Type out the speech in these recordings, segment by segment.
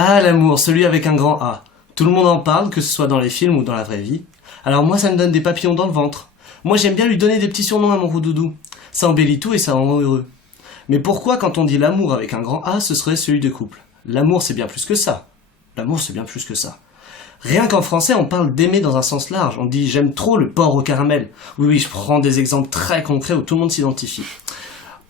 Ah, l'amour, celui avec un grand A. Tout le monde en parle, que ce soit dans les films ou dans la vraie vie. Alors moi, ça me donne des papillons dans le ventre. Moi, j'aime bien lui donner des petits surnoms à mon roudoudou. Ça embellit tout et ça rend heureux. Mais pourquoi, quand on dit l'amour avec un grand A, ce serait celui de couple? L'amour, c'est bien plus que ça. L'amour, c'est bien plus que ça. Rien qu'en français, on parle d'aimer dans un sens large. On dit j'aime trop le porc au caramel. Oui, je prends des exemples très concrets où tout le monde s'identifie.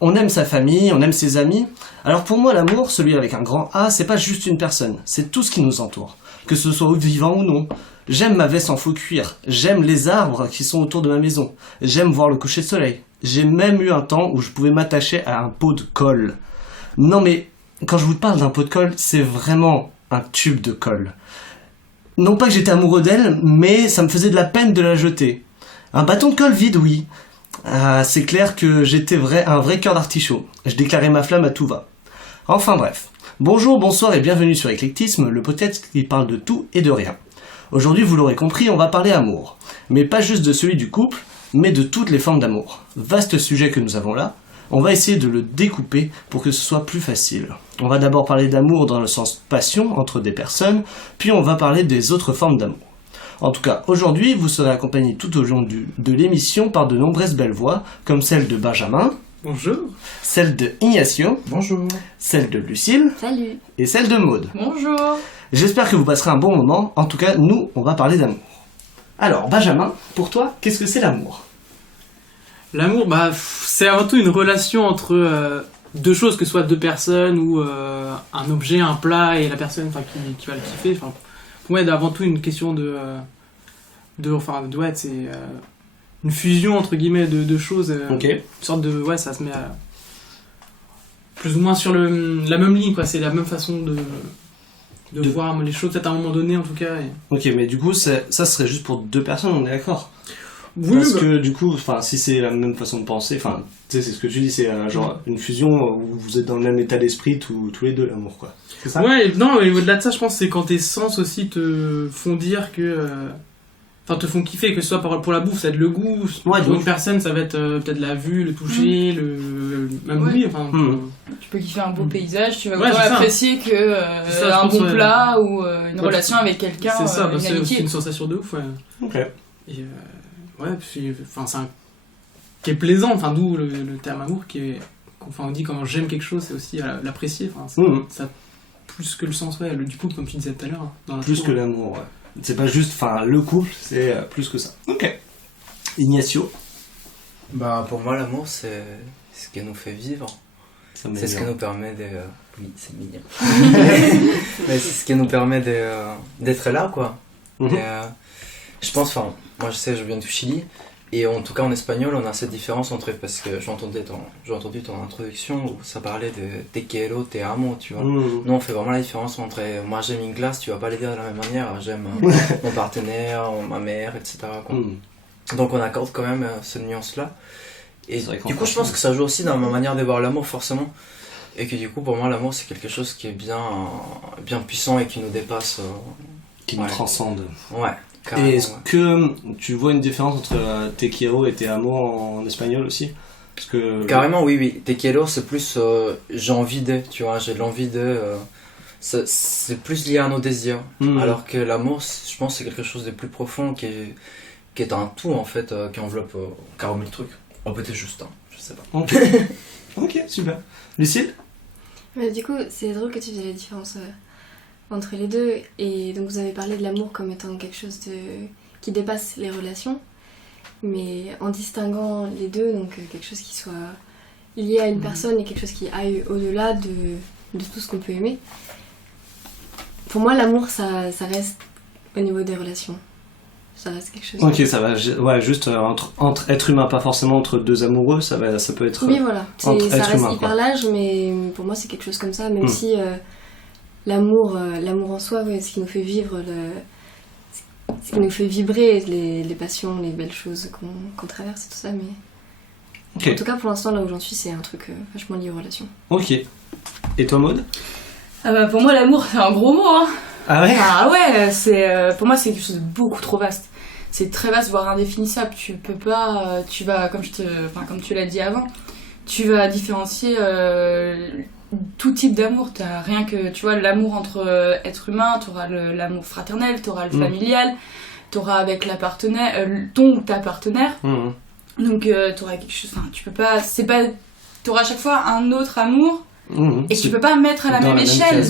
On aime sa famille, on aime ses amis. Alors pour moi, l'amour, celui avec un grand A, c'est pas juste une personne, c'est tout ce qui nous entoure. Que ce soit vivant ou non. J'aime ma veste en faux cuir. J'aime les arbres qui sont autour de ma maison. J'aime voir le coucher de soleil. J'ai même eu un temps où je pouvais m'attacher à un pot de colle. Non mais, quand je vous parle d'un pot de colle, c'est vraiment un tube de colle. Non pas que j'étais amoureux d'elle, mais ça me faisait de la peine de la jeter. Un bâton de colle vide, oui. Ah, c'est clair que j'étais un vrai cœur d'artichaut. Je déclarais ma flamme à tout va. Enfin bref. Bonjour, bonsoir et bienvenue sur Éclectisme, le podcast qui parle de tout et de rien. Aujourd'hui, vous l'aurez compris, on va parler amour. Mais pas juste de celui du couple, mais de toutes les formes d'amour. Vaste sujet que nous avons là. On va essayer de le découper pour que ce soit plus facile. On va d'abord parler d'amour dans le sens passion entre des personnes, puis on va parler des autres formes d'amour. En tout cas, aujourd'hui, vous serez accompagné tout au long de l'émission par de nombreuses belles voix, comme celle de Benjamin. Bonjour. Celle de Ignacio. Bonjour. Celle de Lucille. Salut. Et celle de Maude. Bonjour. J'espère que vous passerez un bon moment. En tout cas, nous, on va parler d'amour. Alors, Benjamin, pour toi, qu'est-ce que c'est l'amour? L'amour, c'est avant tout une relation entre deux choses, que ce soit deux personnes ou un objet, un plat et la personne qui va le kiffer. Pour moi, c'est avant tout une question c'est une fusion entre guillemets de deux choses. Ok. Une sorte de, ça se met plus ou moins sur la même ligne, quoi. C'est la même façon de voir les choses, peut-être à un moment donné en tout cas. Ok, mais du coup, ça serait juste pour deux personnes, on est d'accord? Oui, parce que du coup, si c'est la même façon de penser, tu sais, c'est ce que tu dis, c'est genre une fusion où vous êtes dans le même état d'esprit tous les deux, l'amour, quoi. C'est ça? Ouais, non, mais au-delà de ça, je pense que c'est quand tes sens aussi te font dire que. Te font kiffer, que ce soit pour la bouffe, ça va être le goût. Ouais, pour une personne, ça va être peut-être la vue, le toucher, même oui. Tu peux kiffer un beau paysage, tu vas Ouais, autant apprécier que un bon plat ou une relation avec quelqu'un. C'est ça, une c'est amitié. aussi une sensation de ouf. Ouais. Ok. Et puis, c'est qui est plaisant, d'où le terme amour, on dit quand j'aime quelque chose, c'est aussi l'apprécier. Ça plus que le sens, du couple, comme tu disais tout à l'heure. Plus que l'amour, ouais. C'est pas juste, le couple, c'est plus que ça. Ok. Ignacio? Pour moi, l'amour, c'est ce qui nous fait vivre. C'est ce qui nous permet de... Oui, c'est mignon. Mais c'est ce qui nous permet d'être là, quoi. Mm-hmm. Et, je pense, moi je sais, je viens du Chili, et en tout cas en espagnol, on a cette différence entre... Parce que j'ai entendu ton introduction où ça parlait de te quiero, te amo, tu vois. Mm. Nous, on fait vraiment la différence entre moi j'aime une glace, tu vas pas les dire de la même manière, j'aime mon partenaire, ma mère, etc. quoi. Donc on accorde quand même cette nuance-là. Et du coup, je pense que ça joue aussi dans ma manière de voir l'amour, forcément. Et que du coup, pour moi, l'amour, c'est quelque chose qui est bien puissant et qui nous dépasse. Qui nous transcende. Ouais. Et est-ce que tu vois une différence entre te quiero et te amo en espagnol aussi? Parce que... Carrément, oui. Te quiero, c'est plus j'ai envie de, tu vois, j'ai l'envie de. C'est plus lié à nos désirs. Alors que l'amour, je pense, c'est quelque chose de plus profond qui est un tout, en fait, qui enveloppe 40 000 trucs. Oh, peut-être juste un, je sais pas. Ok. Ok, super. Lucille? Du coup, c'est drôle que tu faises la différence entre les deux. Et donc, vous avez parlé de l'amour comme étant quelque chose qui dépasse les relations. Mais en distinguant les deux, donc quelque chose qui soit lié à une personne et quelque chose qui aille au-delà de tout ce qu'on peut aimer. Pour moi, l'amour, ça reste au niveau des relations. Ça reste quelque chose. Ok, ça va, juste entre êtres humains, pas forcément entre deux amoureux, ça peut être. Oui, voilà. Ça reste humains, hyper large, mais pour moi, c'est quelque chose comme ça, même si l'amour en soi, ce qui nous fait vivre, ce qui nous fait vibrer, les passions, les belles choses qu'on traverse et tout ça, mais. Okay. En tout cas, pour l'instant, là où j'en suis, c'est un truc vachement lié aux relations. Ok. Et toi, Maude? Pour moi, l'amour, c'est un gros mot, hein. Ah ouais? Ah ouais, pour moi, c'est quelque chose de beaucoup trop vaste. C'est très vaste, voire indéfinissable. Tu peux pas, tu vas, comme tu l'as dit avant, tu vas différencier tout type d'amour. T'as rien que, tu vois, l'amour entre êtres humains, t'auras l'amour fraternel, t'auras le familial, t'auras avec la partenaire, ton ou ta partenaire. Donc t'auras quelque chose, enfin tu peux pas, t'auras à chaque fois un autre amour et tu peux pas mettre à la même échelle.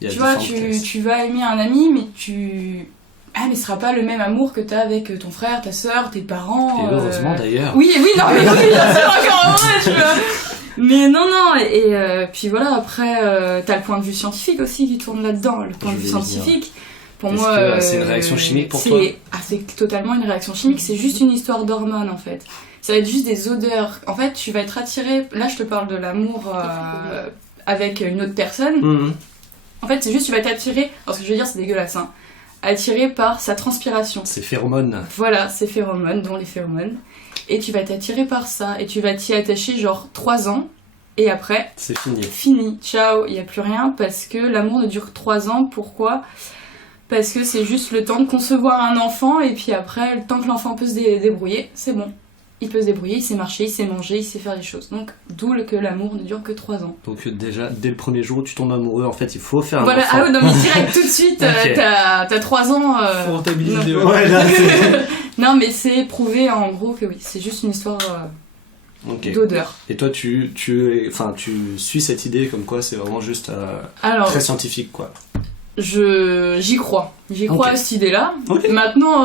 Tu vois, tu vas aimer un ami, mais mais ce sera pas le même amour que t'as avec ton frère, ta soeur, tes parents. Et heureusement d'ailleurs. Oui, non, mais oui, bien sûr, encore heureux, tu vois. Mais non, et puis voilà, après, t'as le point de vue scientifique aussi qui tourne là-dedans, le point de vue scientifique. Pour moi, c'est une réaction chimique pour toi? C'est totalement une réaction chimique, c'est juste une histoire d'hormones en fait. Ça va être juste des odeurs. En fait, tu vas être attiré, là je te parle de l'amour avec une autre personne. En fait, c'est juste tu vas être attiré, alors ce que je veux dire c'est dégueulasse, hein, attiré par sa transpiration. Ces phéromones. Voilà, ces phéromones, dont les phéromones. Et tu vas être attiré par ça, et tu vas t'y attacher genre 3 ans, et après... C'est fini. Fini, ciao, il n'y a plus rien, parce que l'amour ne dure que 3 ans, pourquoi ? Parce que c'est juste le temps de concevoir un enfant, et puis après, le temps que l'enfant peut se débrouiller, c'est bon. Il peut se débrouiller, il sait marcher, il sait manger, il sait faire des choses. Donc, d'où que l'amour ne dure que 3 ans. Donc déjà, dès le premier jour où tu tombes amoureux, en fait, il faut faire un voilà, enfant. Ah ouais, non mais direct, tout de suite, Okay. t'as 3 ans... Faut rentabiliser. Ouais, là, c'est... Non, mais c'est prouvé en gros que oui, c'est juste une histoire d'odeur. Et toi, tu suis cette idée comme quoi c'est vraiment juste Alors, très scientifique, quoi. J'y crois à cette idée-là. Okay. Maintenant,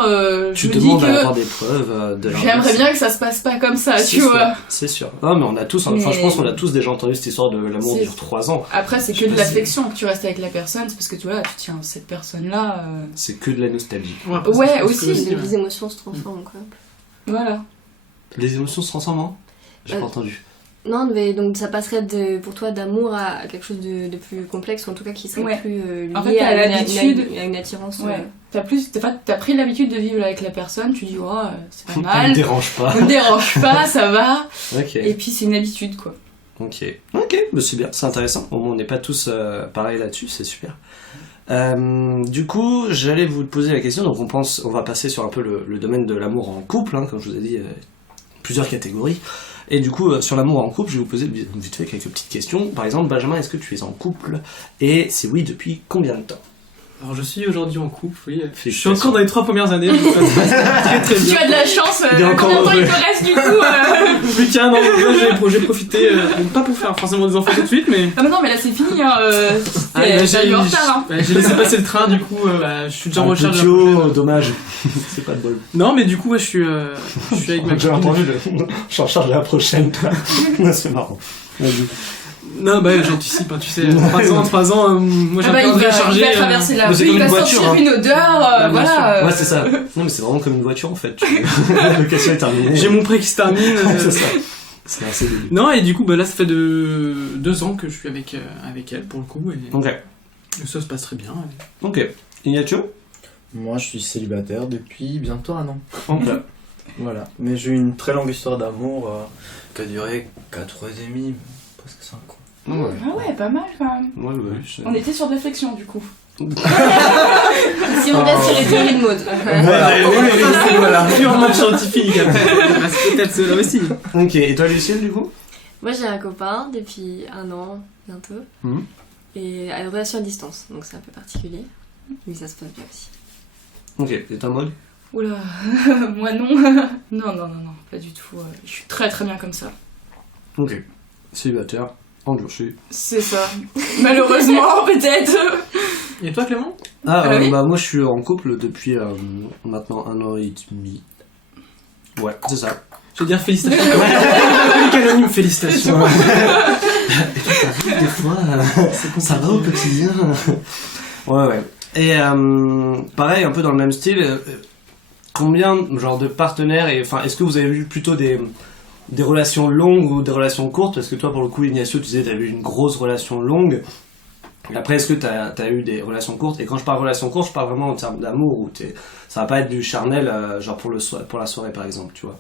Tu je me demandes dis à que avoir des preuves de l'inverse. j'aimerais bien que ça se passe pas comme ça, tu vois. C'est sûr. Non, mais on a tous, enfin, je pense qu'on a tous déjà entendu cette histoire de l'amour dure 3 ans. Après, c'est que de l'affection que tu restes avec la personne, c'est parce que tu vois, tu tiens cette personne-là. C'est que de la nostalgie. Ouais, aussi. Les émotions se transforment, quoi. Voilà. Les émotions se transforment, hein? J'ai pas entendu. Non, mais donc ça passerait pour toi d'amour à quelque chose de plus complexe, ou en tout cas qui serait plus lié en fait, à une attirance. Ouais. T'as pris l'habitude de vivre avec la personne, tu dis, oh, c'est pas mal. Ne me dérange pas. Ne me dérange pas, ça va. Okay. Et puis c'est une habitude, quoi. Ok, mais c'est bien, c'est intéressant. Au moins, on n'est pas tous pareils là-dessus, c'est super. Du coup, j'allais vous poser la question. Donc, on va passer sur un peu le domaine de l'amour en couple, hein, comme je vous ai dit, plusieurs catégories. Et du coup, sur l'amour en couple, je vais vous poser vite fait quelques petites questions. Par exemple, Benjamin, est-ce que tu es en couple? Et si oui, depuis combien de temps? Alors je suis aujourd'hui en couple, oui. Je suis encore dans les 3 premières années, donc ça se passe très très bien. Tu as de la chance, combien de temps il te reste du coup Plus qu'un an, là j'ai profité, pas pour faire forcément des enfants tout de suite, mais... Ah mais non, mais là c'est fini, hein, j'ai en retard, hein. J'ai laissé passer le train, du coup, je suis déjà en recherche. Dommage, c'est pas de bol. Non, mais du coup, je suis avec ma J'ai copine. entendu, je suis en charge de la prochaine. C'est marrant. Vas-y. Non, bah j'anticipe, hein, tu sais, 3 ans, moi j'ai un il calendrier chargé. va traverser la mais c'est rue, il comme va une voiture, sortir hein. une odeur, voilà. Ouais, c'est ça. Non, mais c'est vraiment comme une voiture en fait. La location est terminée. J'ai mon prêt qui se termine. C'est ça. C'est assez débile. Non, et du coup, bah là, ça fait 2 ans que je suis avec elle pour le coup, et Ok. ça se passe très bien. Ok. Ignacio? Moi, je suis célibataire depuis bientôt 1 an. Ok. Voilà. Mais j'ai eu une très longue histoire d'amour qui a duré 4 ans et demi, presque 5 ans. Ah ouais, pas mal quand même. Ouais, On était sur de réflexion du coup. Si on reste sur les théories de mode. Voilà, purement scientifique, après, c'est peut-être cela aussi. Ok, et toi Lucienne du coup? Moi j'ai un copain depuis 1 an bientôt. Et à une relation à distance, donc c'est un peu particulier. Mais ça se passe bien aussi. Ok, et ta mode? Oula, moi non. Non, pas du tout. Je suis très très bien comme ça. Ok. Célibataire, endurci. C'est ça. Malheureusement, peut-être. Et toi Clément? Oui. Bah moi je suis en couple depuis maintenant 1 an et demi. Ouais, c'est ça. Je veux dire félicitations. Anonyme, félicitations. Et toi t'arrives des fois, ça va au quotidien. Ouais. Et pareil, un peu dans le même style, combien genre de partenaires, et enfin, est-ce que vous avez vu plutôt des relations longues ou des relations courtes? Parce que toi, pour le coup, Ignacio, tu disais que tu as eu une grosse relation longue. Après, est-ce que tu as eu des relations courtes? Et quand je parle relations courtes, je parle vraiment en termes d'amour, où ça va pas être du charnel, genre pour la soirée, par exemple, tu vois.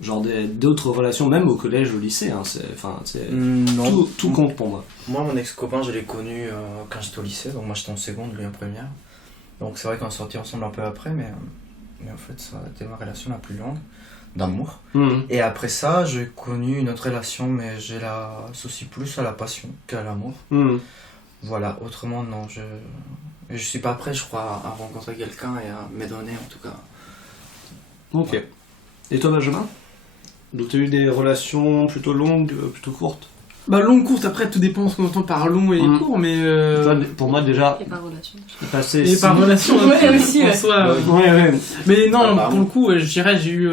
Genre d'autres relations, même au collège, au lycée, hein, Non. Tout compte pour moi. Moi, mon ex-copain, je l'ai connu quand j'étais au lycée, donc moi j'étais en seconde, lui en première. Donc c'est vrai qu'on est sortis ensemble un peu après, mais en fait, ça a été ma relation la plus longue. d'amour. Et après ça, j'ai connu une autre relation, mais je l'associe plus à la passion qu'à l'amour. Voilà, autrement, non, je suis pas prêt, je crois, à rencontrer quelqu'un et à me donner, en tout cas. Ok. Et toi, Benjamin? Donc, t'as eu des relations plutôt longues, plutôt courtes? Bah, longue, courte, après, tout dépend ce qu'on entend par long et court, mais. Pour moi, déjà. Et par relation. Et par relation, aussi, en soi. Ouais. Mais non, pour le coup, je dirais, j'ai eu.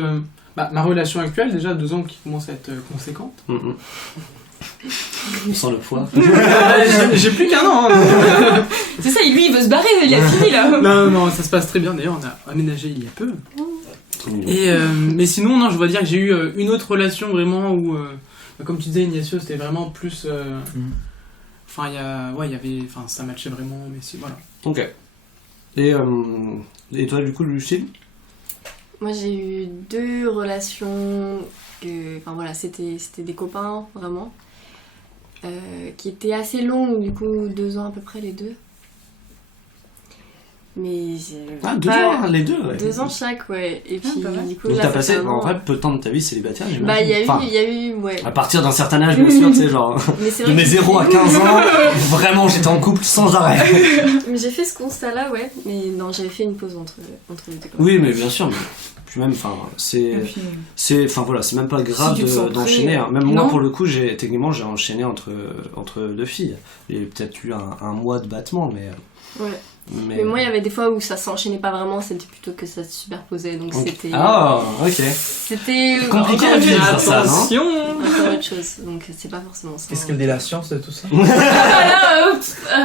Ma relation actuelle, déjà, 2 ans qui commence à être conséquente. On sent le poids. J'ai plus qu'un an. C'est ça, lui il veut se barrer, il a fini là. Non, ça se passe très bien. D'ailleurs, on a aménagé il y a peu. Et mais sinon, non, je dois dire que j'ai eu une autre relation vraiment où, comme tu disais, Ignacio, c'était vraiment plus. Enfin, il y avait, enfin, ça matchait vraiment, mais voilà. Ok. Et toi, du coup, Lucille? Moi, j'ai eu 2 relations enfin voilà, c'était des copains vraiment, qui étaient assez longues, du coup 2 ans à peu près les 2. Mais j'ai 2 ans, les 2, ouais. 2 ans chaque, ouais. Et puis du coup, donc là, t'as passé, vraiment... en vrai, peu de temps de ta vie célibataire, j'imagine. Bah, il y a eu, ouais. À partir d'un certain âge, bien sûr, tu sais, genre, de mes 0 à 15 ans, vraiment, j'étais en couple sans arrêt. Mais j'ai fait ce constat-là, ouais. Mais non, j'avais fait une pause entre les 2. Oui, mais bien sûr, mais puis même, enfin, enfin voilà, c'est même pas grave d'enchaîner. Hein. Même moi, pour le coup, techniquement, j'ai enchaîné entre 2 filles. Il y a peut-être eu un mois de battement, mais. Ouais. Mais moi, il y avait des fois où ça s'enchaînait pas vraiment, c'était plutôt que ça se superposait, donc c'était... Ah, ok. C'était... compliqué à vivre, ça, non? Encore autre chose, donc c'est pas forcément ça. Qu'est-ce qu'elle dit la science de tout ça?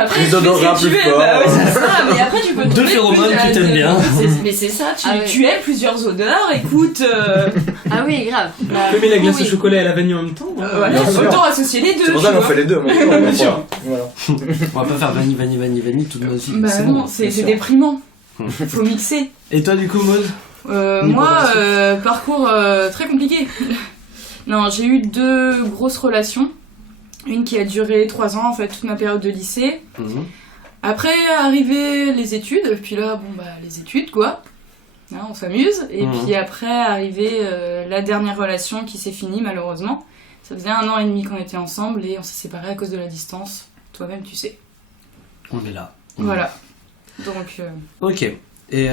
Après, les odorat plus forts. Bah ouais, c'est ça, mais après tu peux... 2 phéromones que t'aimes bien. Mais c'est ça, tu aimes plusieurs odeurs, écoute... Ah oui, grave. Mais la glace au chocolat et la vanille en même temps. Autant associer les 2. C'est pour ça qu'on fait les 2, bien sûr. Voilà. On va pas faire vanille toute notre vie. Bah non, c'est déprimant. Faut mixer. Et toi, du coup, Maud? Moi, parcours très compliqué. Non, j'ai eu 2 grosses relations. Une qui a duré 3 ans, en fait, toute ma période de lycée. Après, arrivé les études, puis là, bon, bah, les études, quoi. Hein, on s'amuse. Et puis après, arrivé la dernière relation qui s'est finie, malheureusement. Ça faisait 1 an et demi qu'on était ensemble et on s'est séparés à cause de la distance. Toi-même, tu sais. On est là. Voilà. Donc... Ok. Et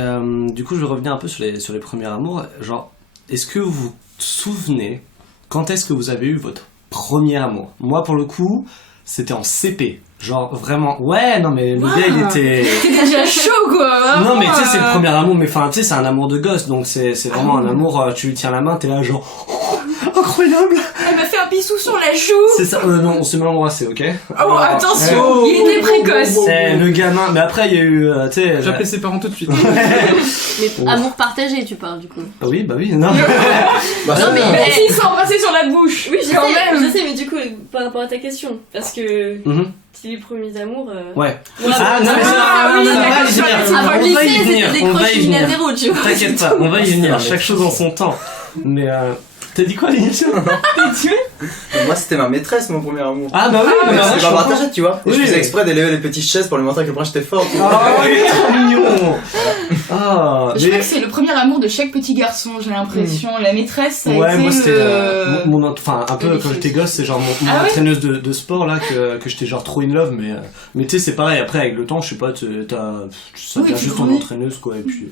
du coup, je vais revenir un peu sur les premiers amours. Genre, est-ce que vous vous souvenez quand est-ce que vous avez eu votre premier amour? Moi, pour le coup, c'était en CP. Genre, vraiment, ouais, non, mais le gars, il était... T'es déjà chaud, quoi, vraiment. Non, mais tu sais, c'est le premier amour, mais enfin, tu sais, c'est un amour de gosse, donc c'est vraiment un amour, tu lui tiens la main, t'es là, genre, incroyable! Elle m'a fait un bisou sur la joue! C'est ça, non, on s'est mal embrassé, ok? Oh, attention! Il était précoce! C'est le gamin, mais après, il y a eu, tu sais... J'appelais ses parents tout de suite. Mais amour partagé, tu parles, du coup. Ah oui, bah oui, non. Non, mais ils sont embrassés sur la bouche! Oui, je sais, mais du coup, par rapport à ta question, parce que... Si les premiers amours... Ouais. Ah non, avant le lycée, c'était des croches unilatéraux, tu vois. T'inquiète pas, on va y venir, chaque chose en son temps. Mais t'as dit quoi, l'initiation? T'es tué? Moi, c'était ma maîtresse, mon premier amour. Ah bah oui, mais c'est pas partagé, tu vois. Et je faisais exprès d'élever les petites chaises pour lui montrer à quel point j'étais fort. Ah, il est trop mignon. Ah, je crois que c'est le premier amour de chaque petit garçon, j'ai l'impression. La maîtresse, ça a été moi c'était enfin un peu quand j'étais gosse, c'est genre mon entraîneuse de sport là que j'étais genre trop in love, mais tu sais c'est pareil, après avec le temps, je sais pas, ça devient juste ton entraîneuse quoi, et puis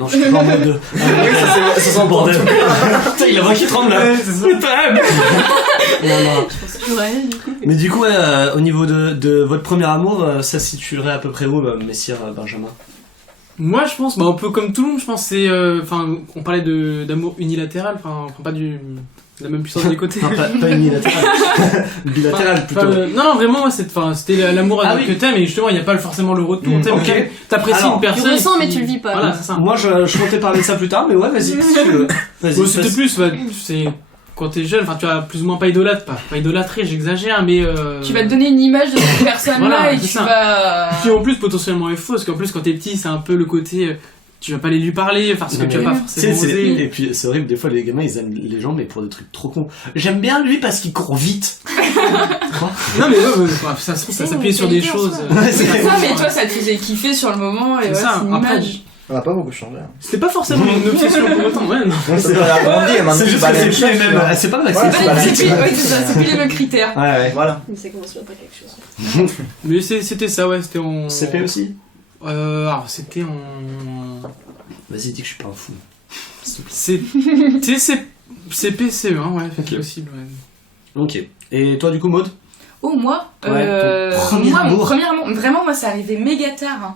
non, je suis pas en mode ça sent le bordel. Putain, il a la voix qui tremble là. C'est ça. Non. Mais du coup, au niveau de votre premier amour, ça se situerait à peu près où, messire Benjamin? Moi, je pense, un peu comme tout le monde, je pense, c'est, on parlait d'amour unilatéral, pas de la même puissance des côtés. Non, pas unilatéral. Bilatéral plutôt. Non, vraiment, c'était l'amour que t'aimes, et justement, il n'y a pas forcément le retour. Ok. T'apprécies une personne. Tu ressens, mais tu le vis pas. Voilà, c'est ça. Moi, je comptais parler de ça plus tard, mais ouais, vas-y, si tu veux. Vas-y. C'était plus, c'est. Quand t'es jeune, tu vas plus ou moins pas idolâtrer, j'exagère, mais tu vas te donner une image de cette personne-là et tu vas... Puis en plus, potentiellement, est faux, parce qu'en plus, quand t'es petit, c'est un peu le côté... Tu vas pas aller lui parler, parce que tu vas pas forcément oser. Et puis, c'est horrible, des fois, les gamins, ils aiment les gens, mais pour des trucs trop cons. J'aime bien lui parce qu'il court vite. Quoi? Non, mais ça s'appuyait sur des choses. C'est ça, mais toi, ça te faisait kiffer sur le moment, et c'est une image. On n'a pas beaucoup changé. Hein. C'était pas forcément une obsession pour autant, ouais. Non. C'est grandi et maintenant C'est juste que c'est plus les mêmes. C'est pas vrai, C'est plus les mêmes critères. Ouais. Voilà. Mais ça commence pas quelque chose. Mais c'était ça, ouais, c'était en. CP aussi. Alors c'était en. Vas-y, dis que je suis pas un fou. C'est PC, hein, ouais, c'est Ok. possible, ouais. Ok. Et toi, du coup, Maud? Oh, moi Ouais, ton premier moi, mon amour. premier amour, vraiment, moi, c'est arrivé méga tard. Hein.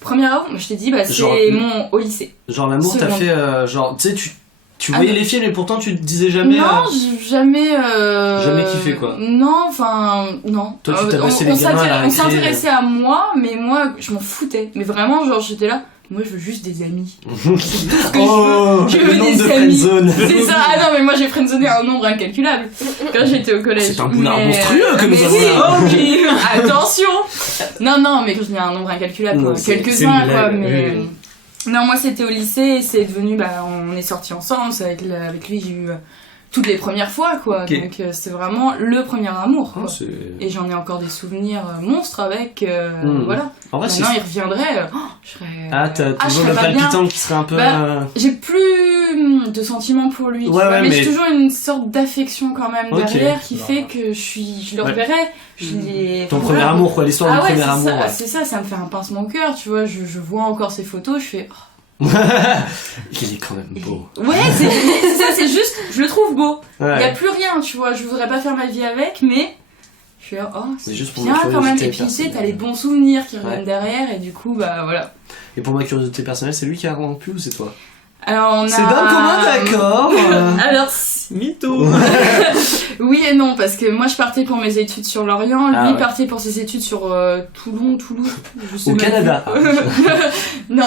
Premier amour, moi, je t'ai dit, bah, c'est Genre- mon au lycée. Genre l'amour, t'as Seconde. fait genre tu sais tu voyais Ah, les films et pourtant tu te disais jamais. Non, jamais. Jamais kiffé, quoi. Non, enfin, non. Toi, tu tabassais les gamins à la on récré. s'intéressait à moi, mais moi, je m'en foutais. Mais vraiment, genre, j'étais là. Moi, je veux juste des amis. C'est tout ce que Oh, je veux. Je le veux nombre de des amis. friendzone. C'est ça. Ah non, mais moi, j'ai friendzoné un nombre incalculable quand j'étais au collège. C'est un boulard Mais, monstrueux que nous mais avons oui, là. ok. Attention. Non, mais quand je dis un nombre incalculable, Non, quoi. c'est Quelques-uns, une quoi. blague, Mais oui. non, moi, c'était au lycée et c'est devenu, bah, on est sortis ensemble. C'est avec lui, j'ai eu toutes les premières fois, quoi. Ok. Donc, c'est vraiment le premier amour, quoi. Oh, c'est- Et j'en ai encore des souvenirs monstres avec, voilà. En vrai, c'est. Maintenant, il reviendrait, je serais... Ah, t'as je toujours serais le pas bien. palpitant qui serait un peu. Bah, J'ai plus de sentiments pour lui, tu Ouais, vois, ouais, mais mais- j'ai toujours une sorte d'affection quand même Ok. derrière qui Non. fait que je le Ouais. reverrai. Je l'ai- Ton enfin, premier voilà. amour, quoi, l'histoire Ah du ouais, premier c'est amour. ça, c'est ça, ça me fait un pincement au cœur, tu vois, je vois encore ces photos, je fais... Ouais. Il est quand même beau. Ouais, c'est ça, c'est juste, je le trouve beau. Il y a Ouais. plus rien, tu vois, je voudrais pas faire ma vie avec, mais... Je suis là, oh, C'est c'est juste pour bien ma quand même, curiosité et puis tu sais, personnelle. t'as les bons souvenirs qui reviennent Ouais. derrière, et du coup, bah voilà. Et pour ma curiosité personnelle, c'est lui qui a rompu ou c'est toi? Alors on a... C'est d'un commun d'accord. Alors, Mytho. oui et non, parce que moi je partais pour mes études sur Lorient, lui Ah ouais. partait pour ses études sur Toulouse, je sais Au même Canada. plus. Non.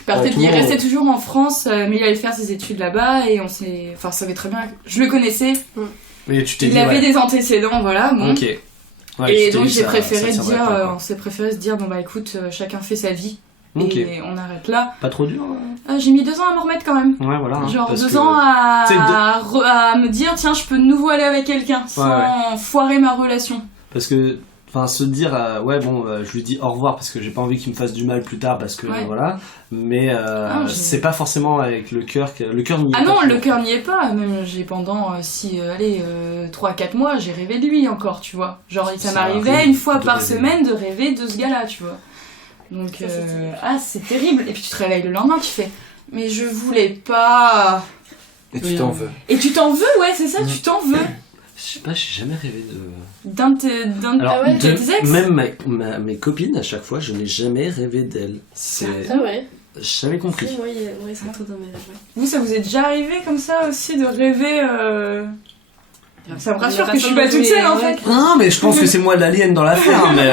Il partait, Ouais, puis il Toulon. restait toujours en France, mais il allait faire ses études là-bas et on s'est... Enfin, ça savait très bien, je le connaissais, Mais tu t'es il dit. avait Ouais. des antécédents, voilà, bon. Ok. Ouais, Et tu t'es donc dit, j'ai ça- préféré ça tiendrait dire, pas, quoi. on s'est préféré se dire, bon bah écoute, chacun fait sa vie, Ok. et on arrête là. Pas trop dur. J'ai mis 2 ans à m'en remettre quand même. Ouais, voilà. hein, Genre parce 2 que- ans Tu sais, à me dire tiens je peux de nouveau aller avec quelqu'un sans foirer ma relation. Parce que, enfin, se dire, ouais, bon, je lui dis au revoir parce que j'ai pas envie qu'il me fasse du mal plus tard parce que, Ouais. voilà. Mais Ah, j'ai- c'est pas forcément avec le cœur que. Le cœur n'y est Ah pas non, toujours. le cœur n'y est pas. Même j'ai pendant 3-4 mois j'ai rêvé de lui encore, tu vois. Genre ça Ça m'arrivait arrive une fois de par rêver. semaine de rêver de ce gars-là, tu vois. Donc Ça, c'est terrible. c'est terrible. Et puis tu te réveilles le lendemain, tu fais mais je voulais pas. Et tu t'en veux. Et tu t'en veux, ouais, c'est ça, tu t'en veux. Je sais pas, j'ai jamais rêvé de. Ah ouais, de- tes ex même mes copines, à chaque fois, je n'ai jamais rêvé d'elles. C'est. Ah ouais. J'avais compris. Moi, ils sont tous dans mes rêves. Ouais. Vous, ça vous est déjà arrivé comme ça aussi de rêver Ça me rassure La que je suis façon pas dont toute seule en ouais. fait. Non, mais je pense que c'est moi l'alien dans l'affaire. Mais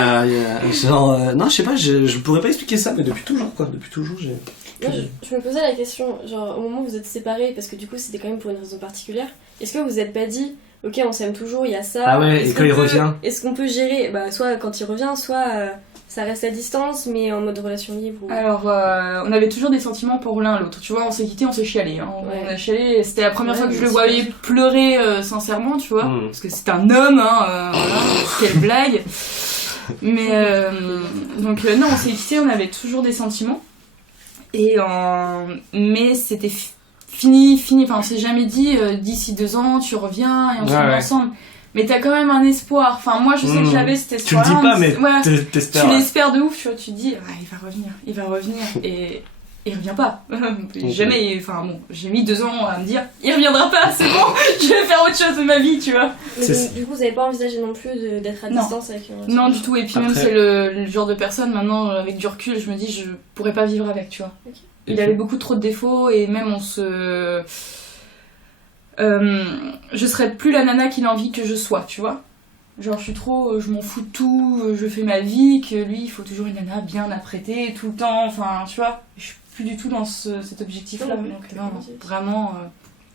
genre, non, je sais pas, je pourrais pas expliquer ça, mais depuis toujours, quoi. Depuis toujours, j'ai. Moi, je me posais la question, genre au moment où vous êtes séparés, parce que du coup c'était quand même pour une raison particulière, est-ce que vous vous êtes pas dit, ok on s'aime toujours, il y a ça. Ah ouais, est-ce et quand il revient Est-ce qu'on peut gérer, bah soit quand il revient, soit ça reste à distance, mais en mode relation libre ou... Alors, on avait toujours des sentiments pour l'un l'autre. Tu vois, on s'est quittés, on s'est chialé. Hein. Ouais. On a chialé. C'était la première Ouais, fois que je mais le c'est voyais bien. pleurer sincèrement, tu vois. Mm. Parce que c'est un homme, hein. Voilà. Quelle blague. Mais donc non, on s'est quittés, on avait toujours des sentiments. Mais c'était fini. Enfin, on s'est jamais dit d'ici 2 ans tu reviens et on se Ouais, met ouais. ensemble. Mais t'as quand même un espoir. Enfin, moi je sais que j'avais cet Tu le espoir. dis pas, mais ouais, t'espères. tu l'espères de ouf, tu vois. Tu te dis il va revenir et il revient pas. Jamais. Enfin bon, j'ai mis 2 ans à me dire il reviendra pas, c'est bon, je vais faire autre chose de ma vie, tu vois. Mais donc, du coup vous avez pas envisagé non plus d'être à Non. distance avec une Non, du tout. Et puis même, Après- c'est le genre de personne, maintenant, avec du recul, je me dis, je pourrais pas vivre avec, tu vois. Ok. Il avait beaucoup trop de défauts, et même on se... je serais plus la nana qu'il a envie que je sois, tu vois. Genre, je suis trop... je m'en fous de tout, je fais ma vie, que lui, il faut toujours une nana bien apprêtée, tout le temps, enfin, tu vois. Je suis plus du tout dans cet objectif-là. Ouais, Donc, ouais, non, ouais. vraiment...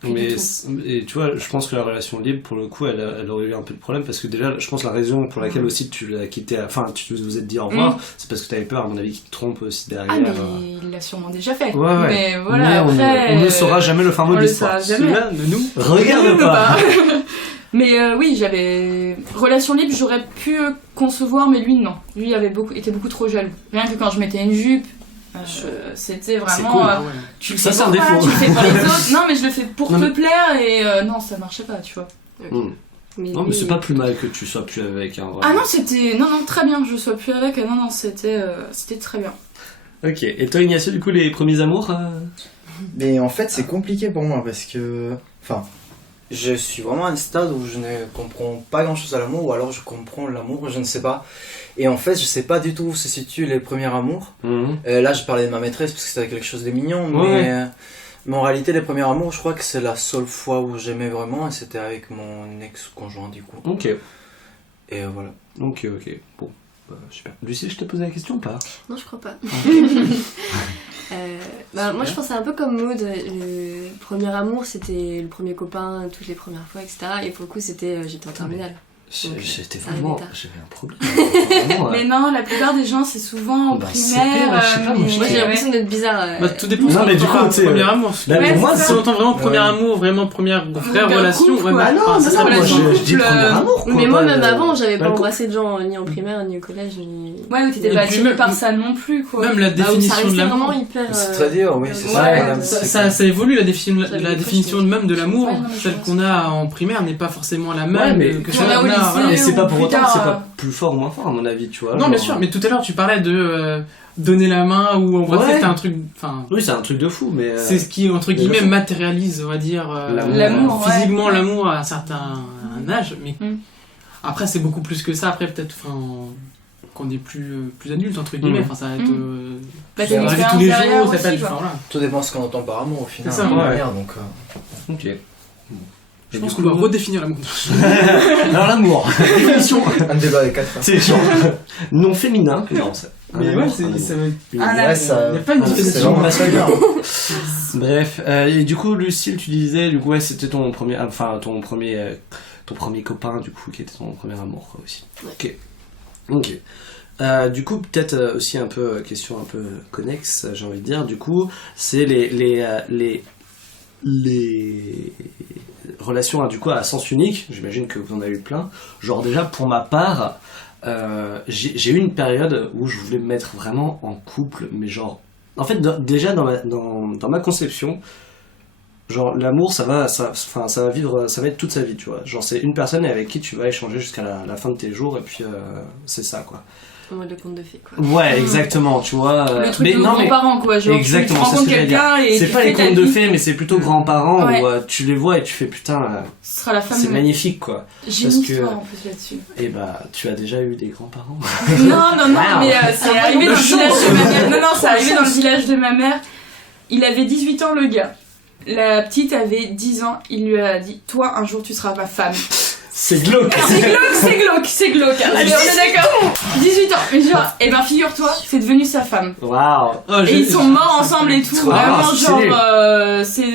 plus Mais du tout. et tu vois, je pense que la relation libre, pour le coup, elle aurait eu un peu de problème parce que déjà, je pense que la raison pour laquelle aussi tu l'as quitté, enfin, tu vous êtes dit au revoir, c'est parce que t'avais peur, à mon avis, qu'il te trompe aussi derrière. Ah, mais il l'a sûrement déjà fait. Ouais, ouais. Mais voilà, Mais après... on ne saura jamais le fin mot on de le l'histoire. saura jamais. Celui-là, de nous. Regarde pas. Mais oui, j'avais relation libre, j'aurais pu concevoir, mais lui non. Lui était beaucoup trop jaloux. Rien que quand je mettais une jupe, C'était vraiment. cool. Tu le Ça, fais c'est un pour toi, défaut. tu le fais pour les autres. Non, mais je le fais pour Non, te mais- plaire et non, ça marchait pas, tu vois. Mais Non, mais lui, c'est pas plus mal que tu sois plus avec. Hein, Ah non, c'était. Non, très bien, je sois plus avec. Non, c'était très bien. Ok, et toi Ignacio, du coup, les premiers amours Mais en fait, c'est compliqué pour moi parce que. Enfin, je suis vraiment à un stade où je ne comprends pas grand chose à l'amour, ou alors je comprends l'amour, je ne sais pas. Et en fait, je sais pas du tout où se situent les premiers amours. Là, je parlais de ma maîtresse parce que c'était quelque chose de mignon, mais en réalité, les premiers amours, je crois que c'est la seule fois où j'aimais vraiment, et c'était avec mon ex-conjoint du coup. Ok. Et voilà. Ok. Bon, super. Lucie, je t'ai posé la question ou pas? Non, je crois pas. Moi, je pensais un peu comme Maud. Le premier amour, c'était le premier copain, toutes les premières fois, etc. Et pour le coup, c'était j'étais en terminale. J'étais ça vraiment. arrivait tard. J'avais un problème. Vraiment, Mais non, la plupart des gens, c'est souvent en Bah, primaire. je sais pas, moi, mais- Moi, j'ai l'impression d'être bizarre. Bah, tout dépend Non, de mais du coup, tu sais, premier amour. Bah, Ouais, pour moi, c'est Si ça. on entend vraiment premier Ouais. amour, vraiment première vraie Donc, relation, couple, ouais, quoi. bah, Ah non, enfin, non, c'est non, ça, moi relation je dis couple, premier amour quoi. Mais moi, pas même de- avant, j'avais Bah, pas le embrassé de gens ni en primaire, ni au collège, ni. Ouais, ou t'étais Et pas puis attiré même- par ça non plus, quoi. Même la Bah, où ça définition de restait l'amour. vraiment hyper. C'est très dur, oui, c'est ça. Ouais, madame, c'est Ça évolue, la J'avais des définition proches, même de l'amour. Ouais, non, mais je Celle pense. qu'on a en primaire n'est pas forcément la même Ouais, mais que qu'on celle a au qu'on a. lycée. Voilà. Et c'est ou pas pour plus autant que tard, c'est pas plus fort ou moins fort à mon avis, tu vois. Non, bien genre, sûr, mais tout à l'heure tu parlais de donner la main ou embrasser, Ouais. c'était un truc. Enfin, Oui, c'est un truc de fou, mais. c'est ce qui, entre guillemets, le fond. matérialise, on va dire, L'amour, ouais. physiquement l'amour à un certain âge. Mais Mm. après, c'est beaucoup plus que ça. Après, peut-être qu'on est plus adulte, entre guillemets. Mm. Enfin, ça va être. Bah, ça t'as une va arriver expérience tous les derrière jours, ça aussi, s'appelle. quoi. Enfin, voilà. Tout dépend de ce qu'on entend par amour au final. C'est ça, de toute ouais. manière, donc, Ok. Je pense qu'on doit redéfinir l'amour. Alors l'amour, définition. un débat avec 4 C'est genre non féminin. Non, c'est. un Mais amour, ouais, un amour. ça va être. Ah, Ouais, ça. Il y a pas une c'est définition vraiment masculine. Bref, et du coup, Lucille, tu disais, du coup, ouais, c'était ton premier copain, du coup, qui était ton premier amour, quoi, aussi. Ok. Du coup, peut-être aussi un peu question un peu connexe, j'ai envie de dire. Du coup, c'est les relations du coup à sens unique. J'imagine que vous en avez eu plein. Genre déjà pour ma part, j'ai eu une période où je voulais me mettre vraiment en couple, mais genre, en fait, déjà dans ma conception. Genre l'amour ça va vivre, ça va être toute sa vie, tu vois. Genre c'est une personne avec qui tu vas échanger jusqu'à la fin de tes jours et puis c'est ça quoi. En mode de conte de fées, quoi. Ouais, exactement, tu vois. Le truc mais de non, mais grands-parents, quoi. Genre, exactement, tu c'est ce rencontres que j'allais quelqu'un et c'est tu pas fais les ta contes de vie. fées, mais c'est plutôt grands-parents Ouais. où tu les vois et tu fais putain, Ce sera la femme c'est de... magnifique quoi. J'ai parce une que- histoire en plus là-dessus. Et bah, tu as déjà eu des grands-parents. Non, Wow. mais c'est arrivé dans le village de ma mère. Non, c'est arrivé dans le village de ma mère. Il avait 18 ans, le gars. La petite avait 10 ans. Il lui a dit, toi, un jour, tu seras ma femme. C'est glauque. C'est glauque. Allez, on est d'accord. 18 ans. Mais genre, eh ben, figure-toi, c'est devenu sa femme. Waouh. Et ils sont morts ensemble et tout. Ah, Vraiment, stylé. genre, c'est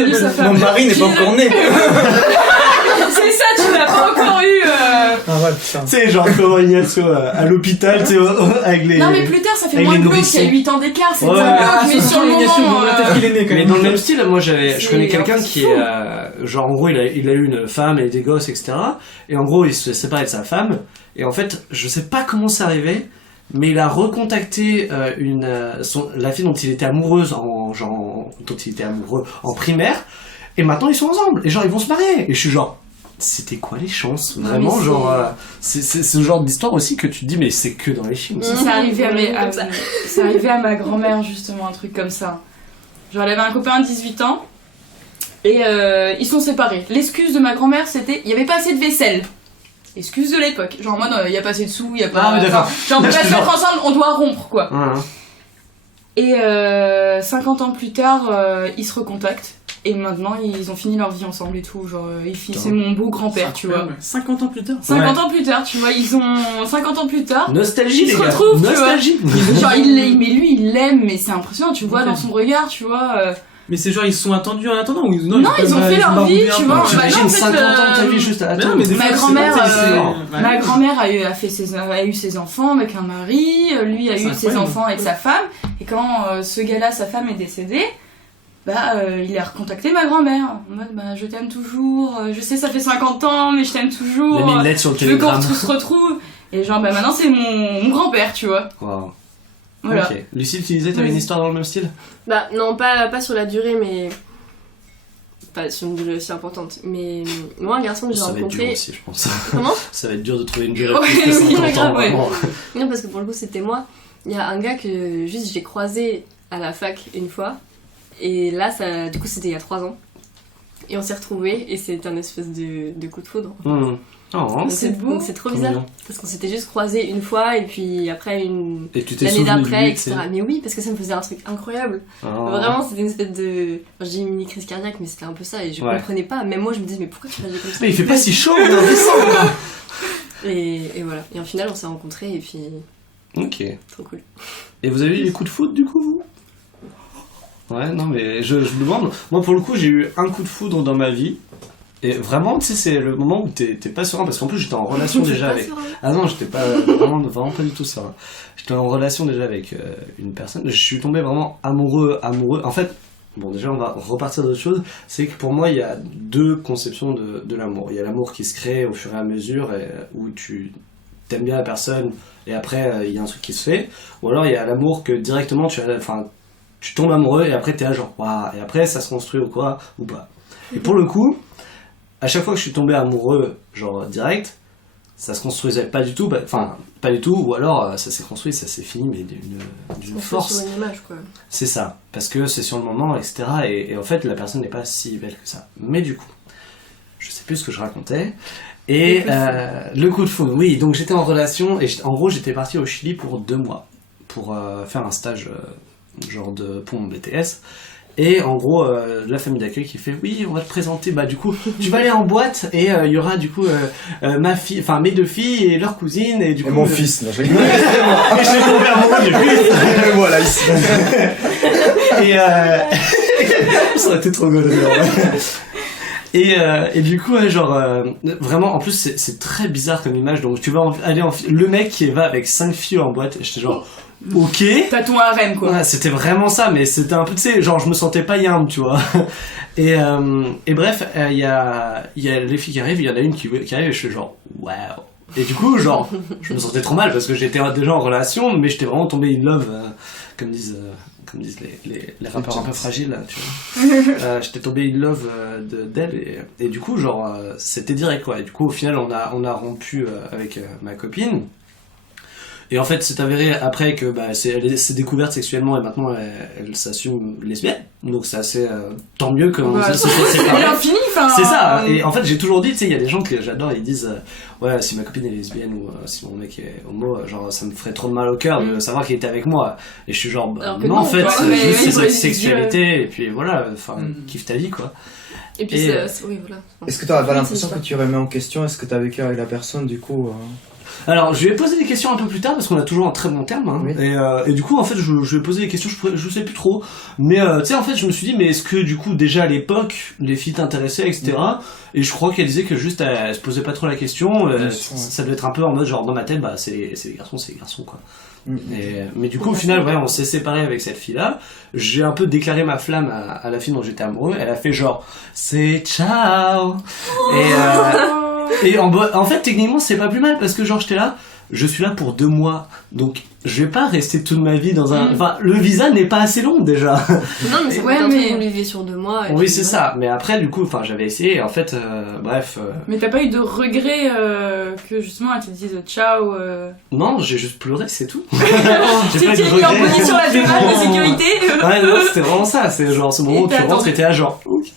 devenu sa femme. Mon mari n'est pas encore né. C'est ça, tu l'as pas encore eu. Ah ouais, putain. Tu sais, genre comment Ignacio à l'hôpital, tu sais, avec les. Non, mais plus tard, ça fait avec moins les glauque. Il y a nourrissons. 8 ans d'écart, c'est Ouais. pas glauque. Mais sur le moment. peut-être qu'il est né quand Mais même. dans le même style, moi je C'est connais quelqu'un un peu qui fou. est genre en gros il a eu une femme et des gosses etc. Et en gros il se séparait de sa femme et en fait je sais pas comment c'est arrivé mais il a recontacté la fille dont il était amoureuse dont il était amoureux en primaire et maintenant ils sont ensemble et genre ils vont se marier et je suis genre c'était quoi les chances vraiment mais genre c'est ce genre d'histoire aussi que tu te dis mais c'est que dans les films ça. C'est arrivé Comme ça. c'est arrivé à ma grand-mère justement, un truc comme ça. Genre elle avait un copain de 18 ans et ils sont séparés. L'excuse de ma grand-mère c'était il y avait pas assez de vaisselle. Excuse de l'époque. Genre en mode il y a pas assez de sous, il y a pas. Ah oui, d'accord. Genre on peut pas se mettre ensemble, on doit rompre quoi. Ouais. Et 50 ans plus tard, ils se recontactent. Et maintenant, ils ont fini leur vie ensemble et tout. Genre, c'est mon beau grand-père, tu vois. 50 ans plus tard. 50 ans plus tard, tu vois, ils ont 50 ans plus tard. Nostalgie Ils les se gars. retrouvent, tu vois. Nostalgie. Genre, il l'aime, mais lui, il l'aime, mais c'est impressionnant, tu vois, Ok. dans son regard, tu vois. Mais c'est genre ils se sont attendus en attendant ou Non, ils ont fait leur vie, tu vois. Bah, J'imagine non, en fait, 50 ans de ta vie juste à Mais non, mais des Ma fois, grand-mère, c'est- ma grand-mère a eu ses enfants avec un mari, lui a C'est eu ses incroyable. enfants avec sa femme, et quand ce gars-là, sa femme est décédée, il a recontacté ma grand-mère, en mode je t'aime toujours, je sais ça fait 50 ans, mais je t'aime Il a toujours, mis une lettre sur le je veux qu'on télégramme. se retrouve, et genre maintenant c'est mon grand-père, tu vois. Wow. Voilà. Ok. Lucille, tu disais, t'avais une histoire dans le même style? Bah non, pas sur la durée, mais pas sur une durée aussi importante. Mais moi, un garçon que j'ai Ça va être dur rencontré. aussi, je pense. Comment? Ça va être dur de trouver une durée Ouais, plus que oui, 50 ans, ouais. vraiment. Non, parce que pour le coup, c'était moi. Il y a un gars que juste j'ai croisé à la fac une fois. Et là, ça, du coup, c'était il y a 3 ans. Et on s'est retrouvés et c'est un espèce de coup de foudre. Oh, Donc c'est beau. donc c'est trop bizarre. mignon. Parce qu'on s'était juste croisés une fois et puis après Et tu t'es l'année souvenu de d'après, lui, etc. Mais oui, parce que ça me faisait un truc incroyable. Oh. Vraiment, c'était une espèce de. Enfin, je dis une mini crise cardiaque, mais c'était un peu ça et je Ouais. comprenais pas. Même moi, je me disais, mais pourquoi tu réagis comme ça? Mais il fait pas si chaud, on est en décembre. Et voilà. Et en final, on s'est rencontrés et puis. Ok. Trop cool. Et vous avez eu des coups de foudre du coup, vous? Ouais, non, mais je me demande. Moi, pour le coup, j'ai eu un coup de foudre dans ma vie. Et vraiment, tu sais, c'est le moment où t'es pas serein. Parce qu'en plus, j'étais en relation déjà Pas avec. sûr, hein. Ah non, j'étais pas vraiment pas du tout serein. J'étais en relation déjà avec une personne. Je suis tombé vraiment amoureux. En fait, bon, déjà, on va repartir d'autre chose. C'est que pour moi, il y a 2 conceptions de l'amour. Il y a l'amour qui se crée au fur et à mesure, où tu t'aimes bien la personne, et après, il y a un truc qui se fait. Ou alors, il y a l'amour que directement, tu tombes amoureux, et après, t'es à genre, waouh, et après, ça se construit ou quoi, ou pas. Et pour le coup, à chaque fois que je suis tombé amoureux, genre direct, ça se construisait pas du tout, pas du tout, ou alors ça s'est construit, ça s'est fini, mais d'une On force. fait sur une image, quoi. C'est ça, parce que c'est sur le moment, etc. Et en fait, la personne n'est pas si belle que ça. Mais du coup, je sais plus ce que je racontais. Et le coup de foudre, oui, donc j'étais en relation, et en gros, j'étais parti au Chili pour 2 mois, pour faire un stage genre de pont BTS. Et en gros, la famille d'accueil qui fait oui, on va te présenter, bah du coup, tu vas aller en boîte et il y aura du coup mes 2 filles et leurs cousines et du coup. Et mon fils, là, je rigole. Et je suis tombé amoureux du fils. Voilà, ici. Et ça aurait été trop gaulerie. Et du coup, ouais, genre, vraiment, en plus, c'est très bizarre comme image. Donc, tu vas aller le mec qui va avec 5 filles en boîte, et j'étais genre, ok. T'as ton harem, quoi. Ouais, c'était vraiment ça, mais c'était un peu, tu sais, genre, je me sentais pas yam, tu vois. Et bref, il y a les filles qui arrivent, il y en a une qui arrive, et je suis genre, waouh. Et du coup, genre, je me sentais trop mal parce que j'étais déjà en relation, mais j'étais vraiment tombé in love, comme disent les rappeurs un peu fragiles, là, tu vois. J'étais tombé in love d'elle, et du coup, genre, c'était direct, quoi. Et du coup, au final, on a rompu avec ma copine. Et en fait, c'est avéré après que elle s'est découverte sexuellement et maintenant elle s'assume lesbienne. Donc c'est assez tant mieux que ça se soit séparé. Et l'infini, enfin. C'est ça. Et en fait, j'ai toujours dit, tu sais, il y a des gens que j'adore, ils disent ouais, si ma copine est lesbienne ou si mon mec est homo, genre ça me ferait trop de mal au cœur de savoir qu'il était avec moi. Et je suis genre non, en fait, juste c'est sa sexualité et puis voilà, enfin kiffe ta vie, quoi. Et puis oui, voilà. Est-ce que t'as pas l'impression que tu remets en question est-ce que t'as vécu avec la personne du coup Alors, je lui ai posé des questions un peu plus tard parce qu'on a toujours un très bon terme. Hein, oui. Et du coup, en fait, je lui ai posé des questions, je sais plus trop. Mais tu sais, en fait, je me suis dit, mais est-ce que du coup, déjà à l'époque, les filles t'intéressaient, etc. Et je crois qu'elle disait que juste, elle se posait pas trop la question. Ça devait être un peu en mode, genre, dans ma tête, bah, c'est les garçons, quoi. Mais du coup, au final, ouais, on s'est séparés avec cette fille-là. J'ai un peu déclaré ma flamme à la fille dont j'étais amoureux. Elle a fait genre, c'est ciao. Et en fait, techniquement, c'est pas plus mal parce que genre, j'étais là, je suis là pour 2 mois, donc je vais pas rester toute ma vie dans un. Enfin, le visa n'est pas assez long déjà. Non, mais c'est un truc qu'on vivait sur 2 mois. Oui, c'est ça. Mais après, du coup, enfin, j'avais essayé. Et en fait, bref. Mais t'as pas eu de regret que justement elle te dise ciao Non, j'ai juste pleuré, c'est tout. Tu t'es mis en position la plus basse de sécurité. Ouais, non, c'était vraiment ça. C'est genre ce moment où tu rentres et t'es là, genre. Okay.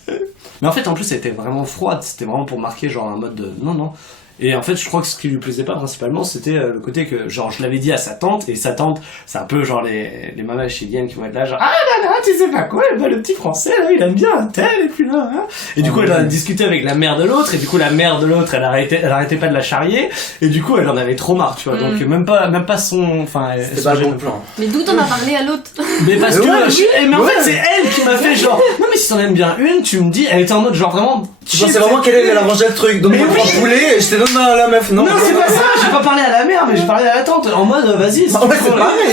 Mais en fait, en plus, elle était vraiment froide. C'était vraiment pour marquer genre un mode de non. Et en fait, je crois que ce qui lui plaisait pas principalement, c'était le côté que, genre, je l'avais dit à sa tante, et sa tante, c'est un peu genre les mamans chiliennes qui vont être là, genre, ah là là, tu sais pas quoi, le petit français, là, il aime bien un tel, et puis là, hein. Et du coup, elle a discuté avec la mère de l'autre, et du coup, la mère de l'autre, elle arrêtait pas de la charrier, et du coup, elle en avait trop marre, tu vois, donc même pas son, enfin, c'était pas le bon plan. Mais d'où t'en as parlé à l'autre? Mais parce que, mais en fait, c'est elle qui m'a fait genre, non mais si t'en aimes bien une, tu me dis, elle était en mode genre vraiment, tu pensais vraiment qu'elle allait ranger le truc, donc moi je poulet, j'étais dans la meuf, non c'est pas ça, j'ai pas parlé à la mère, mais j'ai parlé à la tante, en mode, vas-y, c'est pareil,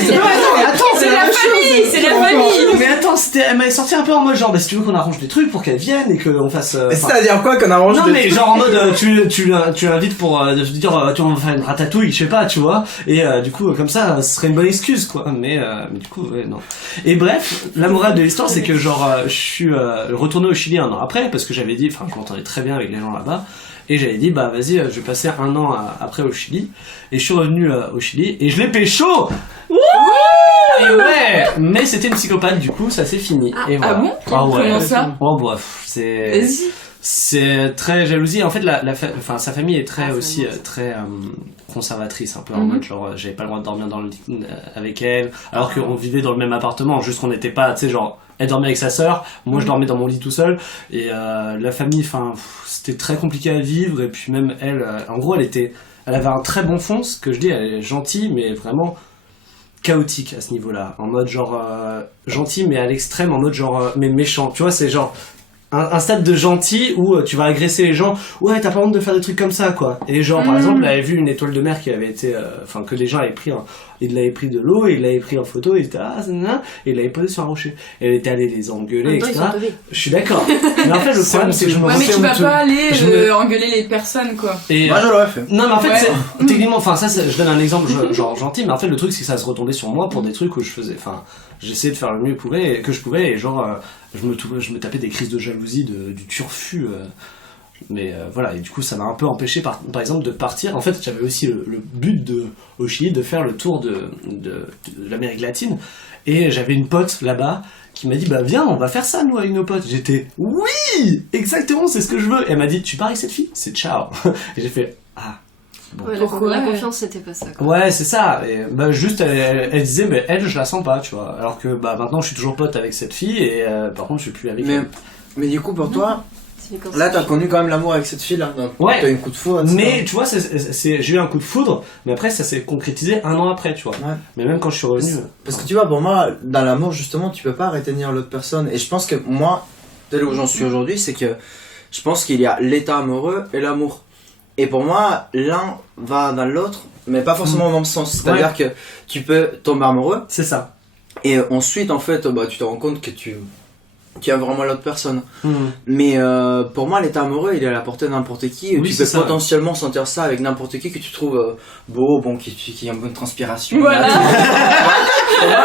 c'est la famille, c'est la famille. Mais attends, elle m'avait sorti un peu en mode genre, bah si tu veux qu'on arrange des trucs pour qu'elle vienne et qu'on fasse. C'est-à-dire quoi qu'on arrange non mais genre en mode tu l'invites pour dire tu vas faire une ratatouille, je sais pas, tu vois. Et du coup comme ça, ce serait une bonne excuse quoi. Mais du coup ouais non. Et bref, la morale de l'histoire c'est que genre je suis retourné au Chili un an après parce que j'avais dit, enfin je m'entendais très bien avec les gens là-bas. Et j'avais dit, bah vas-y, je vais passer un an après au Chili. Et je suis revenu au Chili et je l'ai pécho. Et ouais, mais c'était une psychopathe, du coup, ça s'est fini. Ah, et voilà. ah bon ouais. Comment ça? Oh bref, c'est très jalousie. En fait, sa famille est très aussi très conservatrice, un peu en mode genre j'avais pas le droit de dormir dans le lit avec elle, alors qu'on vivait dans le même appartement, juste qu'on n'était pas, tu sais, genre elle dormait avec sa sœur, moi je dormais dans mon lit tout seul, et la famille, enfin c'était très compliqué à vivre, et puis même elle, en gros elle avait un très bon fond, ce que je dis, elle est gentille, mais vraiment chaotique à ce niveau-là, en mode genre gentil mais à l'extrême, en mode genre mais méchant, tu vois, c'est genre un stade de gentil où tu vas agresser les gens, ouais t'as pas honte de faire des trucs comme ça quoi, et genre par exemple elle avait vu une étoile de mer qui avait été enfin que les gens avaient pris il l'avait pris de l'eau et il l'avait pris en photo et il était et il l'avait posé sur un rocher et elle était allée les engueuler etc. Je suis d'accord, mais en fait le problème c'est que je me mais tu vas pas aller engueuler les personnes quoi. Et moi je l'aurais fait. Non mais en fait c'est techniquement, enfin ça je donne un exemple genre gentil, mais en fait le truc c'est que ça se retombait sur moi pour des trucs où je faisais, enfin j'essayais de faire le mieux que je pouvais et genre je me tapais des crises de jalousie du turfu, mais voilà, et du coup ça m'a un peu empêché par exemple de partir. En fait j'avais aussi le but au Chili de faire le tour de l'Amérique latine, et j'avais une pote là-bas qui m'a dit bah viens on va faire ça nous avec nos potes. J'étais oui exactement, c'est ce que je veux, et elle m'a dit tu pars avec cette fille, c'est ciao. Et j'ai fait ah bon. Ouais, la confiance c'était pas ça quoi. Ouais c'est ça, et bah juste elle disait mais elle je la sens pas, tu vois, alors que bah maintenant je suis toujours pote avec cette fille, et par contre je suis plus avec elle. Mais du coup pour toi là t'as connu quand même l'amour avec cette fille là, ouais, t'as eu un coup de foudre, mais tu vois j'ai eu un coup de foudre, mais après ça s'est concrétisé un an après, tu vois, ouais. Mais même quand je suis revenu parce que tu vois pour moi dans l'amour justement tu peux pas retenir l'autre personne, et je pense que moi tel où j'en suis aujourd'hui c'est que je pense qu'il y a l'état amoureux et l'amour. Et pour moi, l'un va dans l'autre, mais pas forcément au même sens. C'est-à-dire que tu peux tomber amoureux. C'est ça. Et ensuite, en fait, bah, tu te rends compte que tu aimes vraiment l'autre personne. Mais pour moi, l'état amoureux, il est à la portée de n'importe qui. Oui, tu peux potentiellement sentir ça avec n'importe qui que tu trouves beau, bon, qui a une bonne transpiration. Voilà.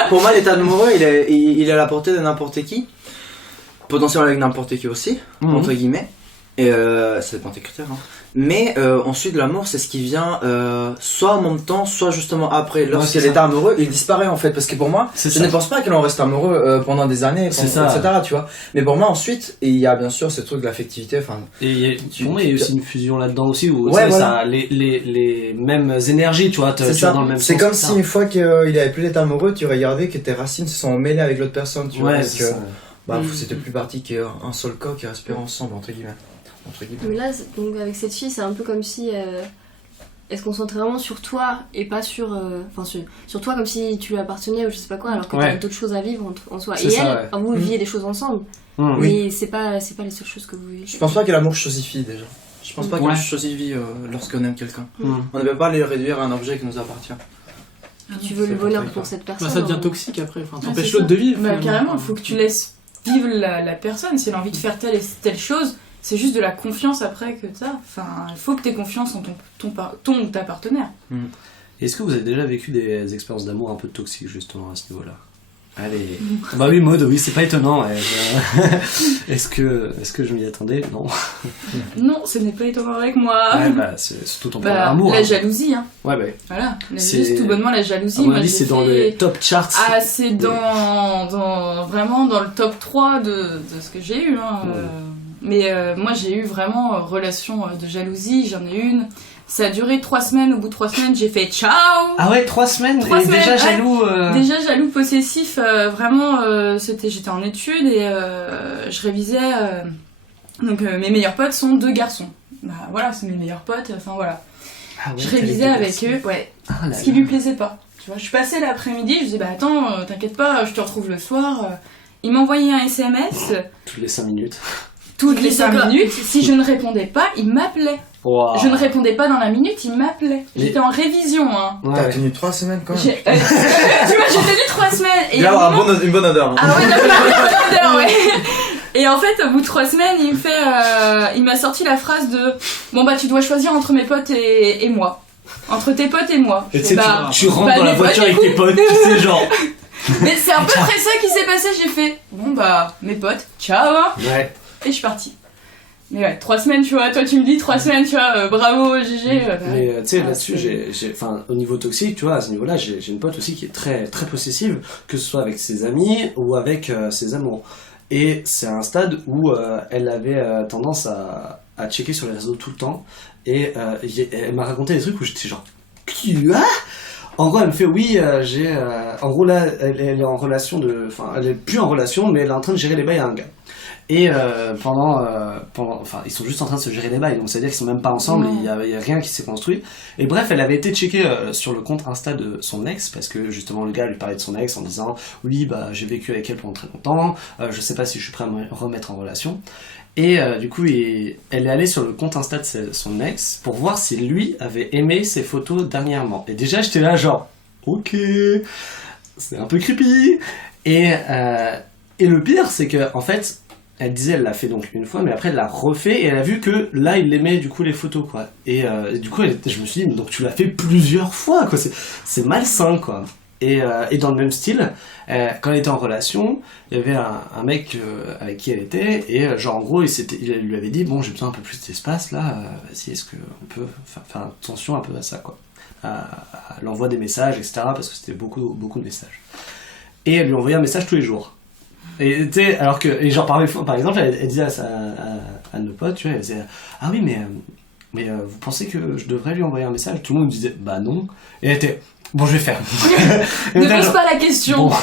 Pour moi, l'état amoureux, il est à la portée de n'importe qui. Potentiellement avec n'importe qui aussi, entre guillemets. Et ça dépend de tes critères. Hein. Mais ensuite l'amour c'est ce qui vient soit en même temps, soit justement après. Lorsqu'il est amoureux, il disparaît en fait. Parce que pour moi, je ne pense pas que l'on reste amoureux pendant des années, etc. Tu vois. Mais pour moi ensuite, il y a bien sûr ce truc de l'affectivité. Et pour moi il y a aussi une fusion là-dedans aussi où voilà. Ça, les mêmes énergies, tu vois. C'est ça. Dans le même sens, comme si une fois qu'il avait plus d'être amoureux, tu regardais que tes racines se sont mêlées avec l'autre personne. Tu vois. Parce que c'était plus parti qu'un seul corps qui respirait ensemble entre guillemets. Mais là, donc avec cette fille, c'est un peu comme si elle se concentrait vraiment sur toi et pas sur toi comme si tu lui appartenais ou je sais pas quoi, alors que t'as d'autres choses à vivre en soi. Et ça, vous viviez des choses ensemble, mais c'est pas les seules choses que vous vivez. Je pense pas que l'amour chosifie déjà. Je pense pas que l'amour chosifie lorsqu'on aime quelqu'un. On ne peut pas les réduire à un objet qui nous appartient. Tu veux le bonheur pour cette personne. Ça devient toxique après, t'empêches l'autre de vivre. Bah carrément, il faut que tu laisses vivre la personne. Si elle a envie de faire telle et telle chose, c'est juste de la confiance après que t'as. Enfin, il faut que t'aies confiance en ton ou ta partenaire. Est-ce que vous avez déjà vécu des expériences d'amour un peu toxiques justement à ce niveau-là? Allez. Bah oui, Maud, oui, c'est pas étonnant. Ouais. Est-ce que je m'y attendais? Non. Non, ce n'est pas étonnant avec moi. Ouais, bah, c'est surtout ton premier amour. La jalousie, hein. Ouais, bah. Voilà, c'est tout bonnement la jalousie. À mon avis, c'est dans le top charts. Ah, c'est vraiment dans le top 3 de ce que j'ai eu, hein. Mais moi, j'ai eu vraiment relation de jalousie, j'en ai une. Ça a duré 3 semaines, au bout de 3 semaines, j'ai fait ciao. Ah ouais, 3 semaines, 3 semaines, déjà jaloux. Déjà jaloux, possessif, vraiment, j'étais en études et je révisais. Donc mes meilleurs potes sont 2 garçons. Bah voilà, c'est mes meilleurs potes, enfin voilà. Ah ouais, je révisais avec eux, ouais. Ce qui lui plaisait pas. Tu vois, je passais l'après-midi, je disais bah attends, t'inquiète pas, je te retrouve le soir. Il m'envoyait un SMS. Toutes les 5 minutes. toutes les 5 minutes. Si je ne répondais pas, il m'appelait. Wow. Je ne répondais pas dans la minute, il m'appelait. J'étais en révision, hein. T'as tenu 3 semaines quand même. Tu vois, j'ai tenu 3 semaines. Et Il va avoir une bonne odeur. Hein. Ah ouais, d'accord, une bonne odeur, ouais. Et en fait, au bout de 3 semaines, il m'a sorti la phrase de bon bah tu dois choisir entre mes potes et moi. Entre tes potes et moi. Et tu sais, tu rentres dans la voiture avec tes potes, tu sais, genre. Mais c'est à peu près ça qui s'est passé, j'ai fait bon bah mes potes, ciao hein. Ouais. Et je suis partie. Mais ouais, 3 semaines, tu vois, toi tu me dis 3 semaines, tu vois, bravo, GG. Mais tu sais, là-dessus, enfin, au niveau toxique, tu vois, à ce niveau-là, j'ai une pote aussi qui est très, très possessive, que ce soit avec ses amis ou avec ses amoureux. Et c'est un stade où elle avait tendance à checker sur les réseaux tout le temps. Et elle m'a raconté des trucs où j'étais genre, quoi ? En gros, elle me fait, oui, en gros, là, elle est en relation enfin, elle est plus en relation, mais elle est en train de gérer les bails à un gars. Et enfin, ils sont juste en train de se gérer les bails, donc c'est-à-dire qu'ils sont même pas ensemble, il y a rien qui s'est construit. Et bref, elle avait été checker sur le compte Insta de son ex, parce que justement le gars lui parlait de son ex en disant, oui, bah j'ai vécu avec elle pendant très longtemps, je sais pas si je suis prêt à me remettre en relation. Et du coup, elle est allée sur le compte Insta de son ex pour voir si lui avait aimé ses photos dernièrement. Et déjà, j'étais là genre, ok, c'est un peu creepy. Et le pire, c'est que en fait, elle disait, elle l'a fait donc une fois, mais après elle l'a refait et elle a vu que là, il aimait du coup les photos, quoi. Et du coup, je me suis dit, donc tu l'as fait plusieurs fois, quoi. C'est malsain, quoi. Et dans le même style, quand elle était en relation, il y avait un mec avec qui elle était, et genre en gros, il lui avait dit, bon, j'ai besoin un peu plus d'espace là, vas-y, est-ce qu'on peut faire attention un peu à ça, quoi, à l'envoi des messages, etc., parce que c'était beaucoup de messages. Et elle lui envoyait un message tous les jours. Et tu sais, alors que, et genre par exemple, elle disait à nos potes, tu vois, elle disait, ah oui, mais vous pensez que je devrais lui envoyer un message ? Tout le monde disait, bah non. Et elle était, bon, je vais faire. Ne pose pas la question. Bon,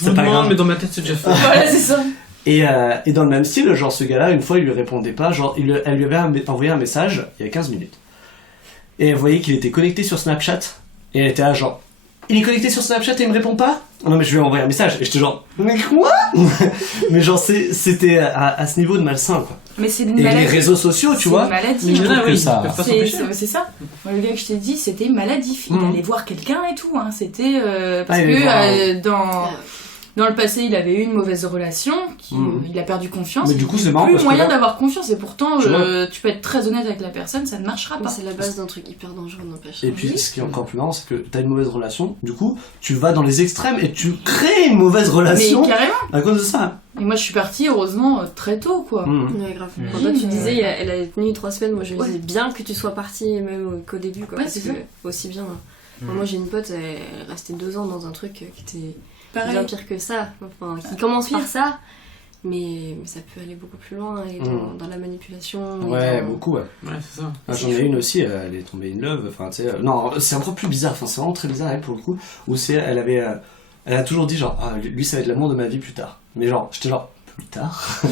Je me demande, mais dans ma tête, c'est déjà fait. Voilà, c'est ça. Et dans le même style, genre ce gars-là, une fois, il lui répondait pas, genre elle lui avait envoyé un message il y a 15 minutes. Et elle voyait qu'il était connecté sur Snapchat. Et elle était là, genre, il est connecté sur Snapchat et il me répond pas ? Non, mais je lui ai envoyé un message. Et j'étais genre, mais quoi ? Mais genre, c'était à ce niveau de malsain, quoi. Mais c'est une et maladie. les réseaux sociaux, tu vois. C'est une maladie. Mais je trouve que ça. C'est ça. Moi, le gars que je t'ai dit, c'était une maladie. Il allait voir quelqu'un et tout. Hein. C'était parce que dans le passé, il avait eu une mauvaise relation. Il a perdu confiance. Mais du coup, c'est marrant. Plus moyen d'avoir confiance. Et pourtant, tu peux être très honnête avec la personne, ça ne marchera pas. C'est la base d'un truc hyper dangereux, n'empêche. Et puis, ce qui est encore plus marrant, c'est que t'as une mauvaise relation. Du coup, tu vas dans les extrêmes et tu crées une mauvaise relation. Mais carrément. À cause de ça. Et moi, je suis partie, heureusement, très tôt, quoi. Ouais, grave. Quand toi, tu disais, elle a tenu 3 semaines. Moi, je me disais bien que tu sois partie, même qu'au début, quoi. Ouais, parce c'est que, ça. aussi bien. Moi, j'ai une pote, elle restait 2 ans dans un truc qui était Pareil. bien pire que ça. Enfin, qui commence par ça. Mais ça peut aller beaucoup plus loin et dans la manipulation. Ouais, beaucoup, ouais. Ouais, c'est ça. J'en ai une aussi, elle est tombée in love. Enfin, tu sais, non, c'est encore plus bizarre. Enfin, c'est vraiment très bizarre, elle, pour le coup. Où elle a toujours dit, genre, ah, lui, ça va être l'amour de ma vie plus tard. Mais genre, j'étais genre, plus tard.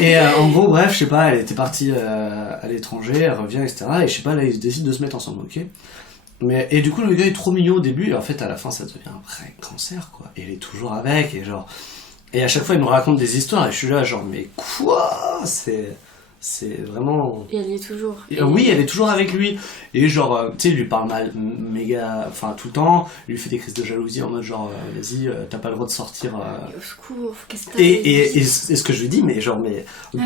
Et en gros, bref, je sais pas, elle était partie à l'étranger, elle revient, etc. Et je sais pas, là, ils décident de se mettre ensemble, ok ? Et du coup, le gars est trop mignon au début, et en fait, à la fin, ça devient un vrai cancer, quoi. Et elle est toujours avec, et genre. Et à chaque fois, il me raconte des histoires, et je suis là, genre, mais quoi ? C'est vraiment. Et elle y est toujours. Oui, elle est toujours avec lui. Et genre, tu sais, il lui parle mal, méga. Enfin, tout le temps. Il lui fait des crises de jalousie en mode, genre, vas-y, t'as pas le droit de sortir. Au secours, qu'est-ce que t'as et ce que je lui dis, mais genre,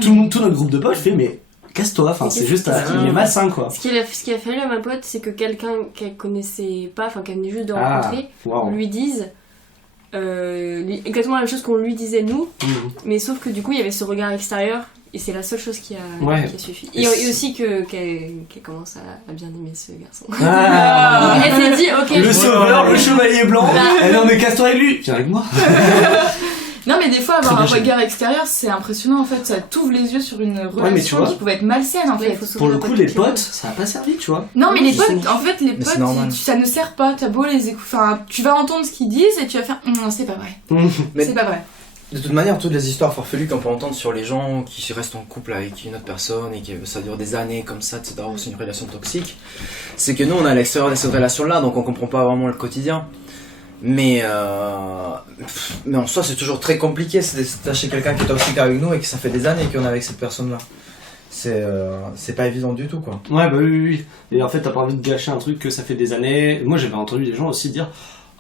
tout notre groupe de potes fait, mais casse-toi, enfin, c'est juste, il est malsain, quoi. Ce qui a fallu à ma pote, c'est que quelqu'un qu'elle connaissait pas, enfin, qu'elle venait juste de rencontrer, lui dise. Exactement la même chose qu'on lui disait nous, mais sauf que du coup il y avait ce regard extérieur et c'est la seule chose qui a suffi. Et aussi qu'elle commence à bien aimer ce garçon. Elle s'est dit ok. Le sauveur, le chevalier blanc. Non mais casse-toi avec lui. Viens avec moi. Non mais des fois avoir un regard extérieur c'est impressionnant en fait, ça t'ouvre les yeux sur une relation qui pouvait être malsaine en fait. Pour le coup les potes ça a pas servi tu vois. Non mais les potes en fait les potes ça ne sert pas, t'as beau les écouter, enfin tu vas entendre ce qu'ils disent et tu vas faire c'est pas vrai. C'est pas vrai. De toute manière, toutes les histoires farfelues qu'on peut entendre sur les gens qui restent en couple avec une autre personne et que ça dure des années comme ça, etc., c'est une relation toxique, c'est que nous on est à l'extérieur de cette relation-là donc on comprend pas vraiment le quotidien. Mais en soi, c'est toujours très compliqué. C'est d'attacher quelqu'un qui est toxique avec nous et que ça fait des années qu'on est avec cette personne-là. C'est pas évident du tout, quoi. Ouais, bah oui. Et en fait, t'as pas envie de gâcher un truc que ça fait des années. Moi, j'avais entendu des gens aussi dire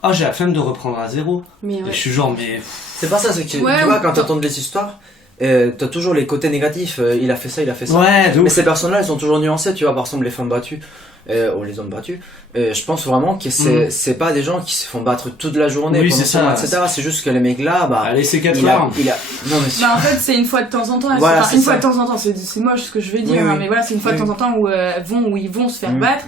ah, j'ai la flemme de reprendre à zéro. Mais Et je suis genre, mais. C'est pas ça, c'est que tu vois, quand t'entends des histoires, t'as toujours les côtés négatifs. Il a fait ça, il a fait ça. Ouais, mais ces personnes-là, elles sont toujours nuancées, tu vois. Par exemple, les femmes battues, ou les hommes battus. Je pense vraiment que c'est pas des gens qui se font battre toute la journée, oui, pendant c'est ça, etc. C'est juste que les mecs là, bah. Allez, c'est 4 Non, mais Bah, en fait, c'est une fois de temps en temps. Voilà, une fois de temps en temps, c'est moche ce que je vais dire, Oui, hein, oui. mais voilà, c'est une fois de temps en temps où ils vont se faire battre.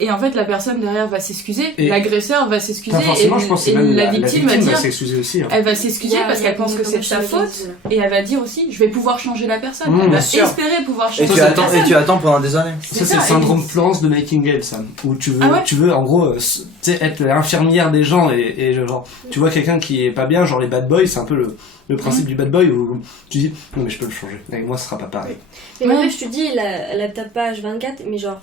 Et en fait, la personne derrière va s'excuser, Et l'agresseur va s'excuser, pas forcément, je pense que c'est même la victime va dire, s'excuser aussi. Hein. elle va s'excuser parce qu'elle pense que c'est de sa faute, et elle va dire aussi, je vais pouvoir changer la personne. Elle va bien sûr. espérer pouvoir changer Et tu la attends, personne. et tu attends pendant des années. Ça, c'est le syndrome Florence de Making Ed, ça. Où tu veux en gros, tu sais, être l'infirmière des gens et genre, tu vois quelqu'un qui est pas bien, genre les bad boys, c'est un peu le principe du bad boy où tu dis, non mais je peux le changer. Avec moi, ce sera pas pareil. Mais en fait, je te dis, la tape pas H24, mais genre,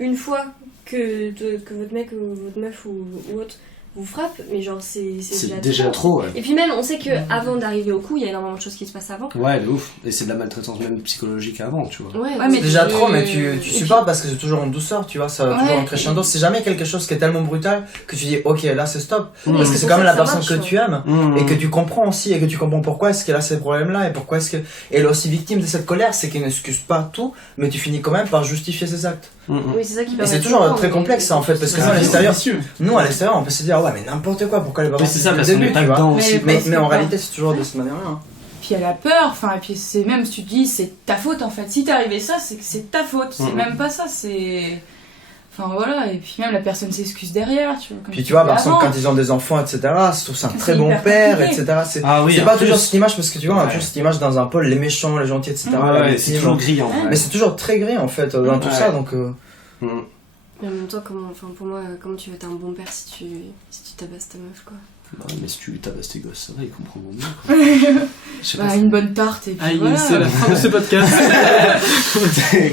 une fois que votre mec ou votre meuf ou autre vous frappe, mais genre c'est déjà trop. Ouais. Et puis même, on sait que avant d'arriver au coup, il y a énormément de choses qui se passent avant. Ouais, de ouf. Et c'est de la maltraitance même psychologique avant, tu vois. Ouais, mais c'est déjà trop, mais tu supportes parce que c'est toujours en douceur, tu vois, ça va toujours en crescendo. C'est jamais quelque chose qui est tellement brutal que tu dis ok, là c'est stop. Parce que c'est quand même la personne que tu aimes et que tu comprends aussi et que tu comprends pourquoi est-ce qu'elle a ces problèmes-là et pourquoi est-ce qu'elle est aussi victime de cette colère, c'est qu'elle n'excuse pas tout, mais tu finis quand même par justifier ses actes. Oui, c'est ça qui Et c'est toujours très complexe ça en fait, parce que nous à l'extérieur on peut se dire ouais, mais n'importe quoi, pourquoi les parents c'est ça, parce qu'on est pas dedans aussi. Mais en réalité c'est toujours de cette manière-là. Puis elle a peur, enfin, et puis c'est même, si tu te dis, c'est ta faute en fait. Si t'es arrivé ça, c'est que c'est ta faute. C'est même pas ça, c'est. Enfin voilà, et puis même la personne s'excuse derrière, tu vois. Puis tu vois, par exemple, quand ils ont des enfants, etc., je trouve ça un très bon père, etc. C'est pas toujours cette image, parce que tu vois, on a toujours cette image dans un pôle, les méchants, les gentils, etc. C'est toujours gris en fait. Mais c'est toujours très gris en fait, dans tout ça, donc. Mais en même temps, pour moi, comment tu veux être un bon père si tu tabasses ta meuf, quoi. Bah, mais si tu tabasses tes gosses, ça va, ils comprendront mieux. Bah, une bonne tarte et puis voilà. C'est la fin de ce podcast.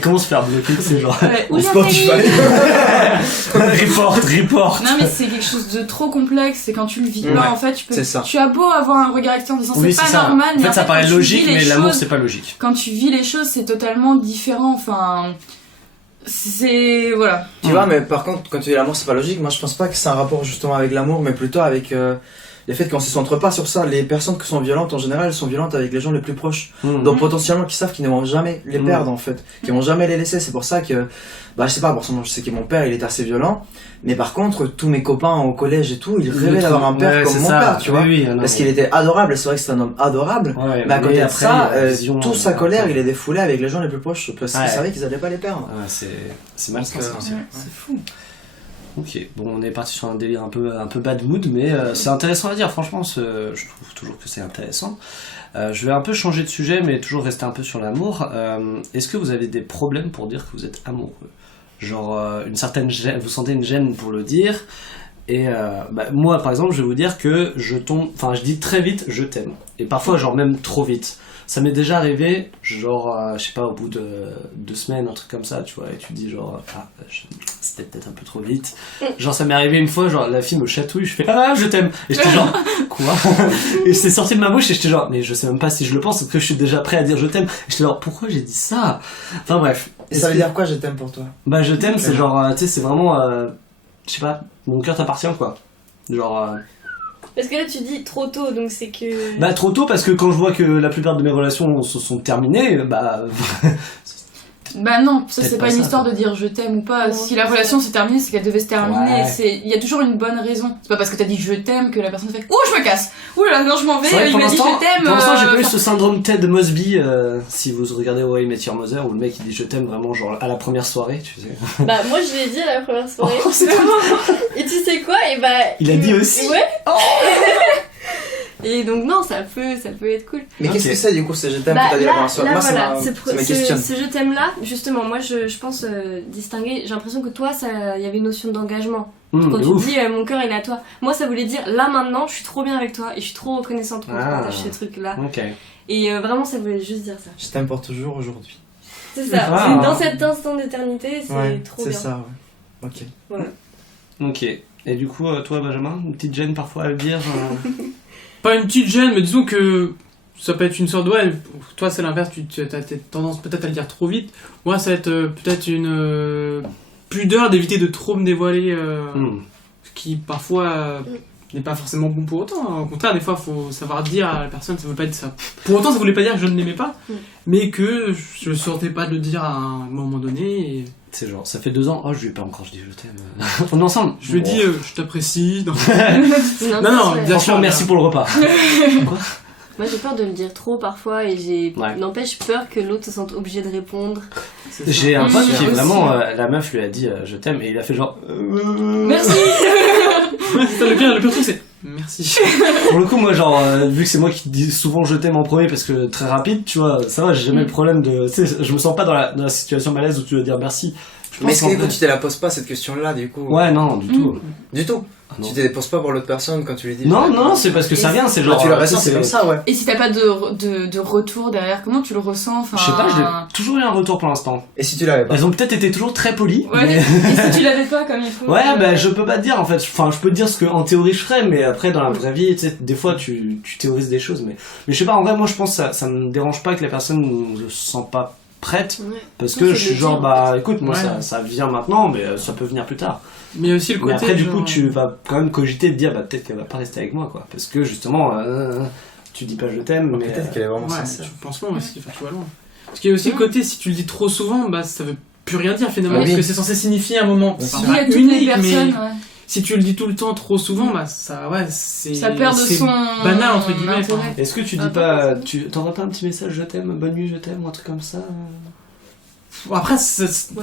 Comment se faire bloquer de ces gens? Où Spotify. Report. Non mais c'est quelque chose de trop complexe, c'est quand tu le vis pas en fait, tu as beau avoir un regard externe en disant c'est pas normal, mais en fait ça paraît logique, mais l'amour c'est pas logique. Quand tu vis les choses, c'est totalement différent, enfin... C'est... voilà. Tu vois, mais par contre, quand tu dis l'amour, c'est pas logique. Moi, je pense pas que c'est un rapport justement avec l'amour, mais plutôt avec le fait qu'on se centre pas sur ça. Les personnes qui sont violentes, en général, elles sont violentes avec les gens les plus proches. Donc potentiellement, qui savent qu'ils ne vont jamais les perdre, en fait. Qu'ils vont jamais les laisser. C'est pour ça que... Bah, je sais pas, forcément, je sais que mon père, il est assez violent. Mais par contre, tous mes copains au collège et tout, ils rêvaient d'avoir un père comme mon père, tu vois. Parce qu'il était adorable. C'est vrai que c'est un homme adorable. Mais à côté de ça, toute sa colère, il est défoulé avec les gens les plus proches. Parce qu'il savait qu'ils allaient pas les perdre. C'est mal, c'est fou. Ok, bon, on est parti sur un délire un peu bad mood, mais c'est intéressant à dire, franchement, je trouve toujours que c'est intéressant. Je vais un peu changer de sujet, mais toujours rester un peu sur l'amour. Est-ce que vous avez des problèmes pour dire que vous êtes amoureux? Genre, une certaine gêne, vous sentez une gêne pour le dire? Et moi, par exemple, je vais vous dire que je dis très vite je t'aime. Et parfois, genre même trop vite. Ça m'est déjà arrivé, genre, je sais pas, au bout de 2 semaines, un truc comme ça, tu vois, et tu dis genre, c'était peut-être un peu trop vite. Genre, ça m'est arrivé une fois, genre, la fille me chatouille, je fais, je t'aime. Et j'étais genre, quoi? Et c'est sorti de ma bouche, et j'étais genre, mais je sais même pas si je le pense, parce que je suis déjà prêt à dire je t'aime. Et j'étais genre, pourquoi j'ai dit ça? Enfin bref. Et ça veut dire quoi, je t'aime pour toi? Bah, je t'aime, c'est genre, tu sais, c'est vraiment, je sais pas, mon cœur t'appartient, quoi. Genre... Parce que là tu dis trop tôt, donc c'est que... Bah trop tôt, parce que quand je vois que la plupart de mes relations se sont terminées, bah... Bah non, ça c'est pas une ça, histoire de dire je t'aime ou pas. Non, si la relation s'est terminée, c'est qu'elle devait se terminer. Ouais. Il y a toujours une bonne raison. C'est pas parce que t'as dit je t'aime que la personne fait je me casse. Ouh là, non, je m'en vais. Il m'a dit je t'aime. Pour l'instant, j'ai pas eu ce syndrome Ted Mosby. Si vous regardez How I Met Your Mother, où le mec il dit je t'aime vraiment genre à la première soirée, tu sais. Bah moi je l'ai dit à la première soirée. Et tu sais quoi? Et bah... Il a dit aussi. Ouais. Et donc non, ça peut être cool. Mais qu'est-ce que c'est du coup, c'est je t'aime que t'as dit la première soirée? Moi, voilà, ça me questionne. Ce je t'aime là, justement, moi je pense distinguer, j'ai l'impression que toi, il y avait une notion d'engagement. Quand tu dis mon cœur il est à toi, moi ça voulait dire là maintenant je suis trop bien avec toi et je suis trop reconnaissante qu'on partage ces trucs là. Et vraiment ça voulait juste dire ça. Je t'aime pour toujours aujourd'hui. C'est ça, dans cet instant d'éternité, c'est trop bien. C'est ça, ouais. Ok. Voilà. Ok. Et du coup, toi, Benjamin, une petite gêne parfois à le dire Pas une petite gêne, mais disons que ça peut être une sorte de... Ouais, toi c'est l'inverse, tu as tendance peut-être à le dire trop vite. Moi ça va être peut-être une pudeur d'éviter de trop me dévoiler, ce qui parfois n'est pas forcément bon pour autant. Au contraire, des fois il faut savoir dire à la personne, ça veut pas être ça. Pour autant ça voulait pas dire que je ne l'aimais pas, mais que je ne sentais pas de le dire à un moment donné. Et... C'est genre, ça fait 2 ans, oh je lui ai pas encore dit je t'aime. On est ensemble. Je lui ai dit je t'apprécie. Non, non, bien sûr, merci pour le repas. Quoi? Moi j'ai peur de le dire trop parfois et n'empêche peur que l'autre se sente obligé de répondre. J'ai un pote qui est vraiment, la meuf lui a dit je t'aime et il a fait genre merci. C'est ça, le pire truc c'est merci. Pour le coup moi genre vu que c'est moi qui dis souvent je t'aime en premier parce que très rapide tu vois ça va j'ai jamais le problème de tu sais je me sens pas dans la situation malaise où tu dois dire merci. Mais est-ce que du coup tu te la poses pas cette question là du coup? Ouais non du tout. Du tout. Ah, non. Tu te la poses pas pour l'autre personne quand tu lui dis non c'est parce que ça vient c'est genre tu la ressens c'est comme ça ouais. Et si t'as pas de retour derrière, comment tu le ressens? Enfin... Je sais pas, j'ai toujours eu un retour pour l'instant. Et si tu l'avais pas? Elles ont peut-être été toujours très polies. Ouais. Mais... Et si tu l'avais pas comme il faut? Ouais, bah je peux pas te dire en fait. Enfin, je peux te dire ce que en théorie je ferais, mais après dans la vraie vie, tu sais, des fois tu théorises des choses, mais je sais pas. En vrai, moi je pense que ça me dérange pas que la personne ne se sent pas prête, parce que je suis genre bah écoute, moi ça vient maintenant, mais ça peut venir plus tard. Mais aussi le côté. Mais après du genre... coup tu vas quand même cogiter de dire bah peut-être qu'elle va pas rester avec moi quoi, parce que justement tu dis pas je t'aime, mais peut-être qu'elle est vraiment sincère. Tu penses loin aussi, tu vas loin. Parce qu'il y a aussi le côté si tu le dis trop souvent, bah ça veut plus rien dire finalement, parce que c'est censé signifier un moment. Enfin, pas unique, mais si tu le dis tout le temps trop souvent, bah ça ça perd de son banal entre guillemets. Est-ce que tu dis pas, tu t'envoies pas un petit message je t'aime, bonne nuit je t'aime ou un truc comme ça? Après,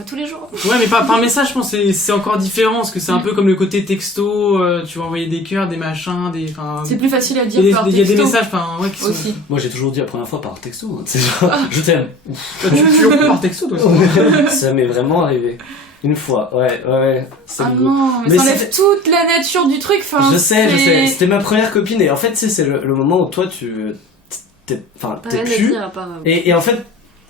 tous les jours. Ouais, mais par message, je pense que c'est encore différent, parce que c'est un peu comme le côté texto, tu vas envoyer des cœurs, des machins, des... C'est plus facile à dire par texto. Il y a des messages, qui sont... Aussi. Moi, j'ai toujours dit la première fois par texto, c'est genre, je t'aime. Tu par texto, toi aussi. Ça m'est vraiment arrivé. Une fois, ouais. Ah non, mais ça enlève toute la nature du truc, enfin... Je sais, c'était ma première copine, et en fait, c'est le moment où toi, t'es plus... Et en fait...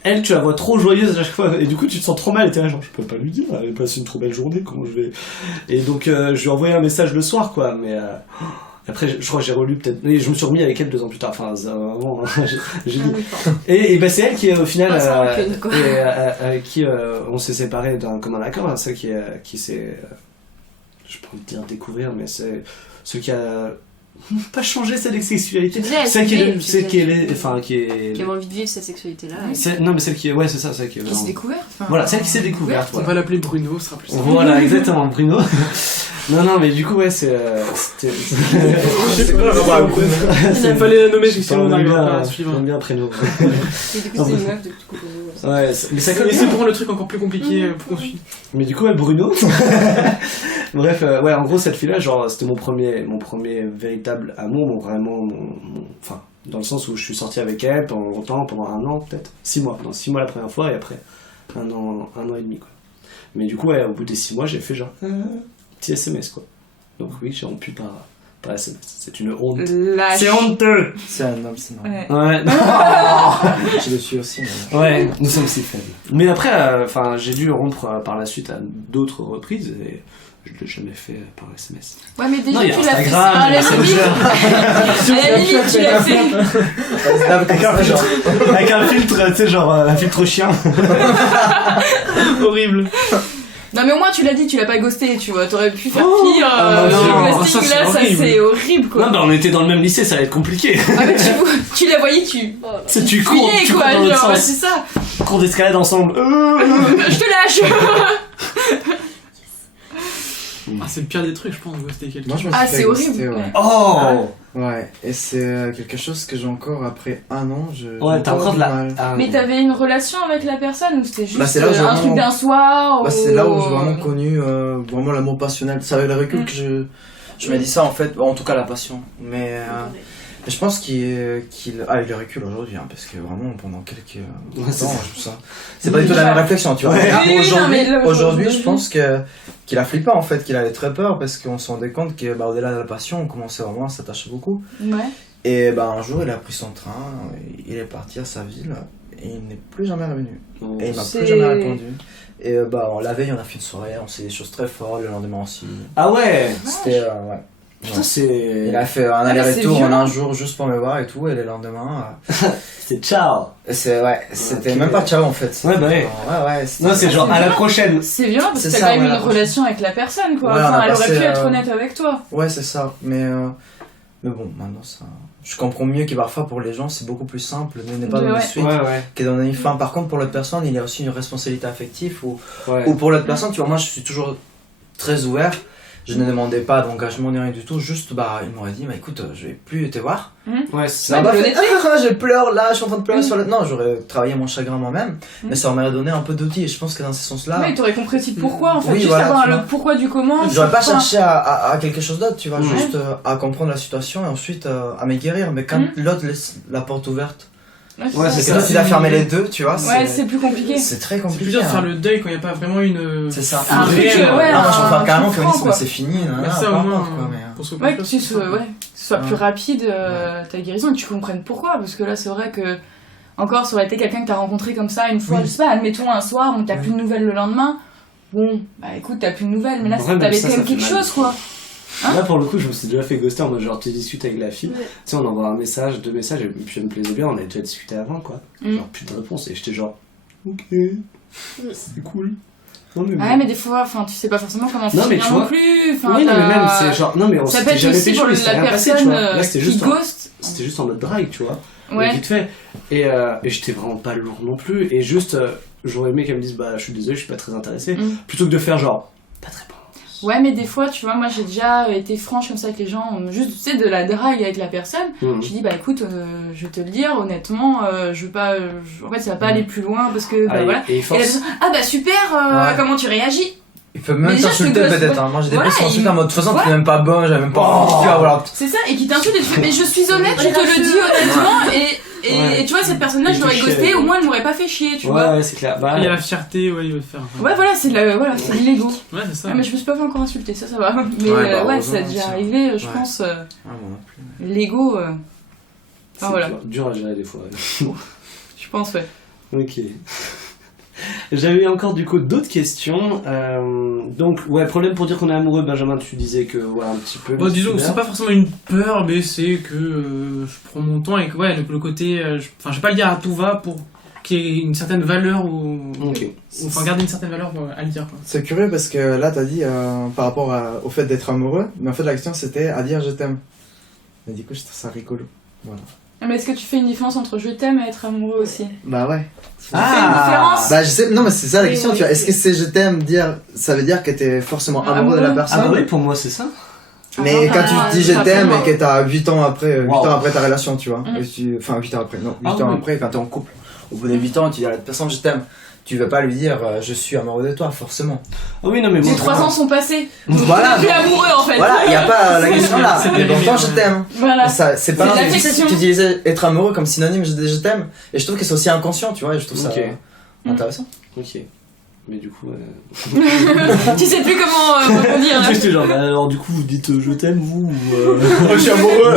Elle, tu la vois trop joyeuse à chaque fois, et du coup, tu te sens trop mal, et t'es là, genre, je peux pas lui dire, elle passe une trop belle journée, comment je vais. Et donc, je lui ai envoyé un message le soir, quoi, mais après, je crois que j'ai relu peut-être. Et je me suis remis avec elle 2 ans plus tard, enfin, vraiment, j'ai dit. Et bah, c'est elle qui est au final, avec qui on s'est séparés d'un commun accord, hein, celle qui s'est. Je peux pas dire découvrir, mais c'est ceux qui a. Pas changer sa sexualité, celle qui avait envie de vivre cette sexualité là non mais celle qui est c'est ça, celle qui s'est découverte, voilà, celle qui s'est découverte, on va l'appeler Bruno, ce sera plus simple. Voilà, exactement, Bruno. Non mais du coup c'était je sais pas, il fallait la nommer, sinon on n'arrivera pas à suivre. J'aime bien un prénom. Et du coup c'est une meuf de coup. Ouais, mais ça c'est pour le truc encore plus compliqué pour qu'on suive. Mais du coup Bruno. Bref, en gros cette fille là, genre c'était mon premier véritable amour, enfin dans le sens où je suis sorti avec elle pendant longtemps, pendant 1 an peut-être, 6 mois, pendant 6 mois la première fois et après 1 an et demi quoi. Mais du coup au bout des 6 mois j'ai fait genre petit SMS quoi. Donc oui, j'ai rompu par SMS. C'est une honte. C'est honteux. C'est un homme, c'est normal. Ouais. Je le suis aussi. Mais... Ouais, nous sommes si faibles. Mais après, j'ai dû rompre par la suite à d'autres reprises et je l'ai jamais fait par SMS. Ouais, mais déjà non, tu l'as fait. À la limite, tu l'as fait. Avec un filtre, tu sais, genre un filtre chien. Horrible. Non mais au moins tu l'as dit, tu l'as pas ghosté, tu vois, t'aurais pu faire pire. Le ghosting là, ça c'est horrible quoi. Non mais on était dans le même lycée, ça va être compliqué. Ah mais tu la voyais, tu cours quoi, dans l'autre genre, sens. c'est ça. Cours d'escalade ensemble. Je te lâche. C'est le pire des trucs, je pense, de ghoster quelqu'un. Moi, je me suis c'est horrible. Ouais. Oh. Ouais, et c'est quelque chose que j'ai encore après 1 an. Ouais, t'as encore de la. Mais t'avais une relation avec la personne ou c'était juste un truc d'un soir c'est là où j'ai vraiment connu vraiment l'amour passionnel. C'est avec le recul que je me dis ça en fait, en tout cas la passion. Mais je pense avec le recul aujourd'hui, hein, parce que vraiment pendant quelques temps, c'est pas du tout la même réflexion, tu vois. Aujourd'hui, je pense qu'il a flippé en fait, qu'il avait très peur parce qu'on se rendait compte que au-delà de la passion, on commençait vraiment à s'attacher beaucoup. Ouais. Et un jour, il a pris son train, il est parti à sa ville et il n'est plus jamais revenu. Oh. Et il m'a C'est- plus jamais répondu. Et la veille, on a fait une soirée, on s'est dit des choses très fortes, le lendemain aussi. Ah ouais. C'était, ouais. Putain, c'est. Il a fait un mais aller-retour c'est en violent. un jour juste pour me voir et tout, et le lendemain. C'est ciao. C'était Ok. même pas ciao en fait. Ouais, bah ouais. Ouais, Non, c'est genre à la prochaine. C'est violent parce que C'est t'as ça, quand même ouais, une la relation avec la personne, quoi. Ouais, on a Enfin, elle aurait passé, pu être honnête avec toi. Ouais, c'est ça. Mais bon, maintenant ça. Je comprends mieux que parfois pour les gens c'est beaucoup plus simple de ne pas donner Ouais. suite Ouais. que de donner une fin. Par contre, pour l'autre personne, il y a aussi une responsabilité affective ou Ouais. pour l'autre personne, tu vois, moi je suis toujours très ouvert. Je ne demandais pas d'engagement ni rien du tout, juste il m'aurait dit, écoute, je vais plus te voir. Ouais, c'est Ça ça. m'a de fait, l'honnêteté. je pleure là, je suis en train de pleurer Mm. sur le. Non, j'aurais travaillé mon chagrin moi-même, Mm. mais ça m'aurait donné un peu d'outils et je pense que dans ce sens-là, Ouais, t'aurais compris aussi pourquoi, en fait. Oui, Juste voilà, avoir tu le vois. pourquoi du comment. j'aurais pas enfin, cherché à quelque chose d'autre, tu vois, Ouais. juste à comprendre la situation et ensuite à me guérir. Mais quand Mm. l'autre laisse la porte ouverte, Ouais, c'est et que ça. l'autre il a fermé les deux, tu vois, Ouais, c'est plus compliqué. c'est très C'est compliqué. plus dur de hein. faire le deuil quand il n'y a pas vraiment une. C'est ça. Un truc, Ah, ouais, moi je préfère un carrément truc qu'on dise franc, quoi. c'est fini, Mais ça au moins, quoi, mais, pour se Ouais, que conclure, ce soit plus Ouais. rapide ta guérison et que tu comprennes pourquoi. Parce que là, c'est vrai que, encore, ça aurait été quelqu'un que t'as rencontré comme ça une fois, Oui. je sais pas, admettons un soir, bon, t'as Ouais. plus de nouvelles le lendemain. Bon, bah écoute, t'as plus de nouvelles, mais là, Ouais, mais t'avais ça, quand ça même fait quelque mal. chose, quoi. Hein Là pour le coup je me suis déjà fait ghoster en mode genre tu discutes avec la fille, Ouais. tu sais on envoie un message, 2 messages et puis elle me plaisait bien, on avait déjà discuté avant quoi, Mm. genre plus de réponse et j'étais genre ok c'est cool. Non mais, Ouais, mais des fois, enfin, tu sais pas forcément comment Non, mais finir tu non vois- plus. Enfin, oui non mais même t'as- c'est genre non mais on Ça peut s'était être jamais aussi pécho, pour il s'était la rien passé tu personne vois, là c'était qui juste ghost. c'était juste en mode drague tu vois, Ouais. vite fait et j'étais vraiment pas lourd non plus et juste j'aurais aimé qu'elle me dise bah je suis désolé je suis pas très intéressé Mm. plutôt que de faire genre pas très bon. Ouais, mais des fois, tu vois, moi j'ai déjà été franche comme ça avec les gens, juste, tu sais, de la drague avec la personne. Mhm. Je dis, bah écoute, je vais te le dire, honnêtement, je veux pas. En fait, ça va pas aller plus loin parce que, bah Ah, voilà. et Et la force personne, ah bah super, Ouais. comment tu réagis? Il peut même Déjà, t'insulter je te gosse, peut-être, ouais. hein. Moi j'ai des Voilà, personnes qui il- insultent en mode de toute façon tu voilà. n'es même pas bon, j'avais même pas envie, Oh. tu vois, voilà. C'est ça, et qui t'insulte et tu fais, mais je suis honnête, je te le dis honnêtement, Ouais. et tu vois, cette personne-là, Et je l'aurais touché, ghosté, ouais. au moins elle m'aurait pas fait chier, tu vois. ouais c'est clair bah Il y a la fierté, ouais, il veut faire. Ouais, voilà, c'est c'est l'ego. Ouais, c'est ça. Ouais, mais je me suis pas fait encore insulter, ça va. Mais Ouais, bah, ouais, ça a heureusement, déjà ça. arrivé, je Ouais. pense, Ouais, moi non plus. l'ego, c'est voilà. dur à gérer des fois ouais. je pense, ouais. Ok. J'avais encore du coup d'autres questions. Donc, ouais, problème pour dire qu'on est amoureux, Benjamin, tu disais que, ouais, un petit peu. Bon, disons, super. c'est pas forcément une peur, mais c'est que je prends mon temps et que ouais, le côté. Enfin, je vais pas le dire à tout va pour qu'il y ait une certaine valeur ou. Ok. Enfin, garder une certaine valeur à le dire, quoi. C'est curieux parce que là t'as dit par rapport au fait d'être amoureux, mais en fait la question c'était à dire je t'aime. Mais du coup je trouve ça rigolo. Voilà. Mais est-ce que tu fais une différence entre je t'aime et être amoureux aussi? Bah ouais. Tu fais une différence? Bah je sais, non mais c'est ça la Oui, question, oui, tu vois. Est-ce oui. que c'est je t'aime dire, ça veut dire que t'es forcément amoureux de la Amoureux. personne? Ah, ouais, pour moi, c'est ça. Mais Ah, quand ah, tu dis je ça t'aime fait et que t'as 8 ans après, 8 Wow. ans après ta relation, tu vois. Mm. Et enfin 8 ans après, non, 8 Ah ans oui. après quand t'es en couple. Au bout des 8 ans, tu dis à la personne je t'aime. Tu vas pas lui dire je suis amoureux de toi, forcément. Ah oui, non, mais Les moi. 3 ans sont passés. Voilà, Tu es donc- amoureux en fait. Voilà, il y a pas la question là. C'est Mais périmé, pourtant je ouais. t'aime. Voilà. Ça, c'est pas C'est de grave, l'affection. tu disais être amoureux comme synonyme je t'aime. Et je trouve que c'est aussi inconscient, tu vois. Et je trouve ça Ok. intéressant. Ok. Mais du coup. Tu sais plus comment rebondir là. J'étais genre, bah, alors, du coup, vous dites je t'aime, vous ou, je suis amoureux.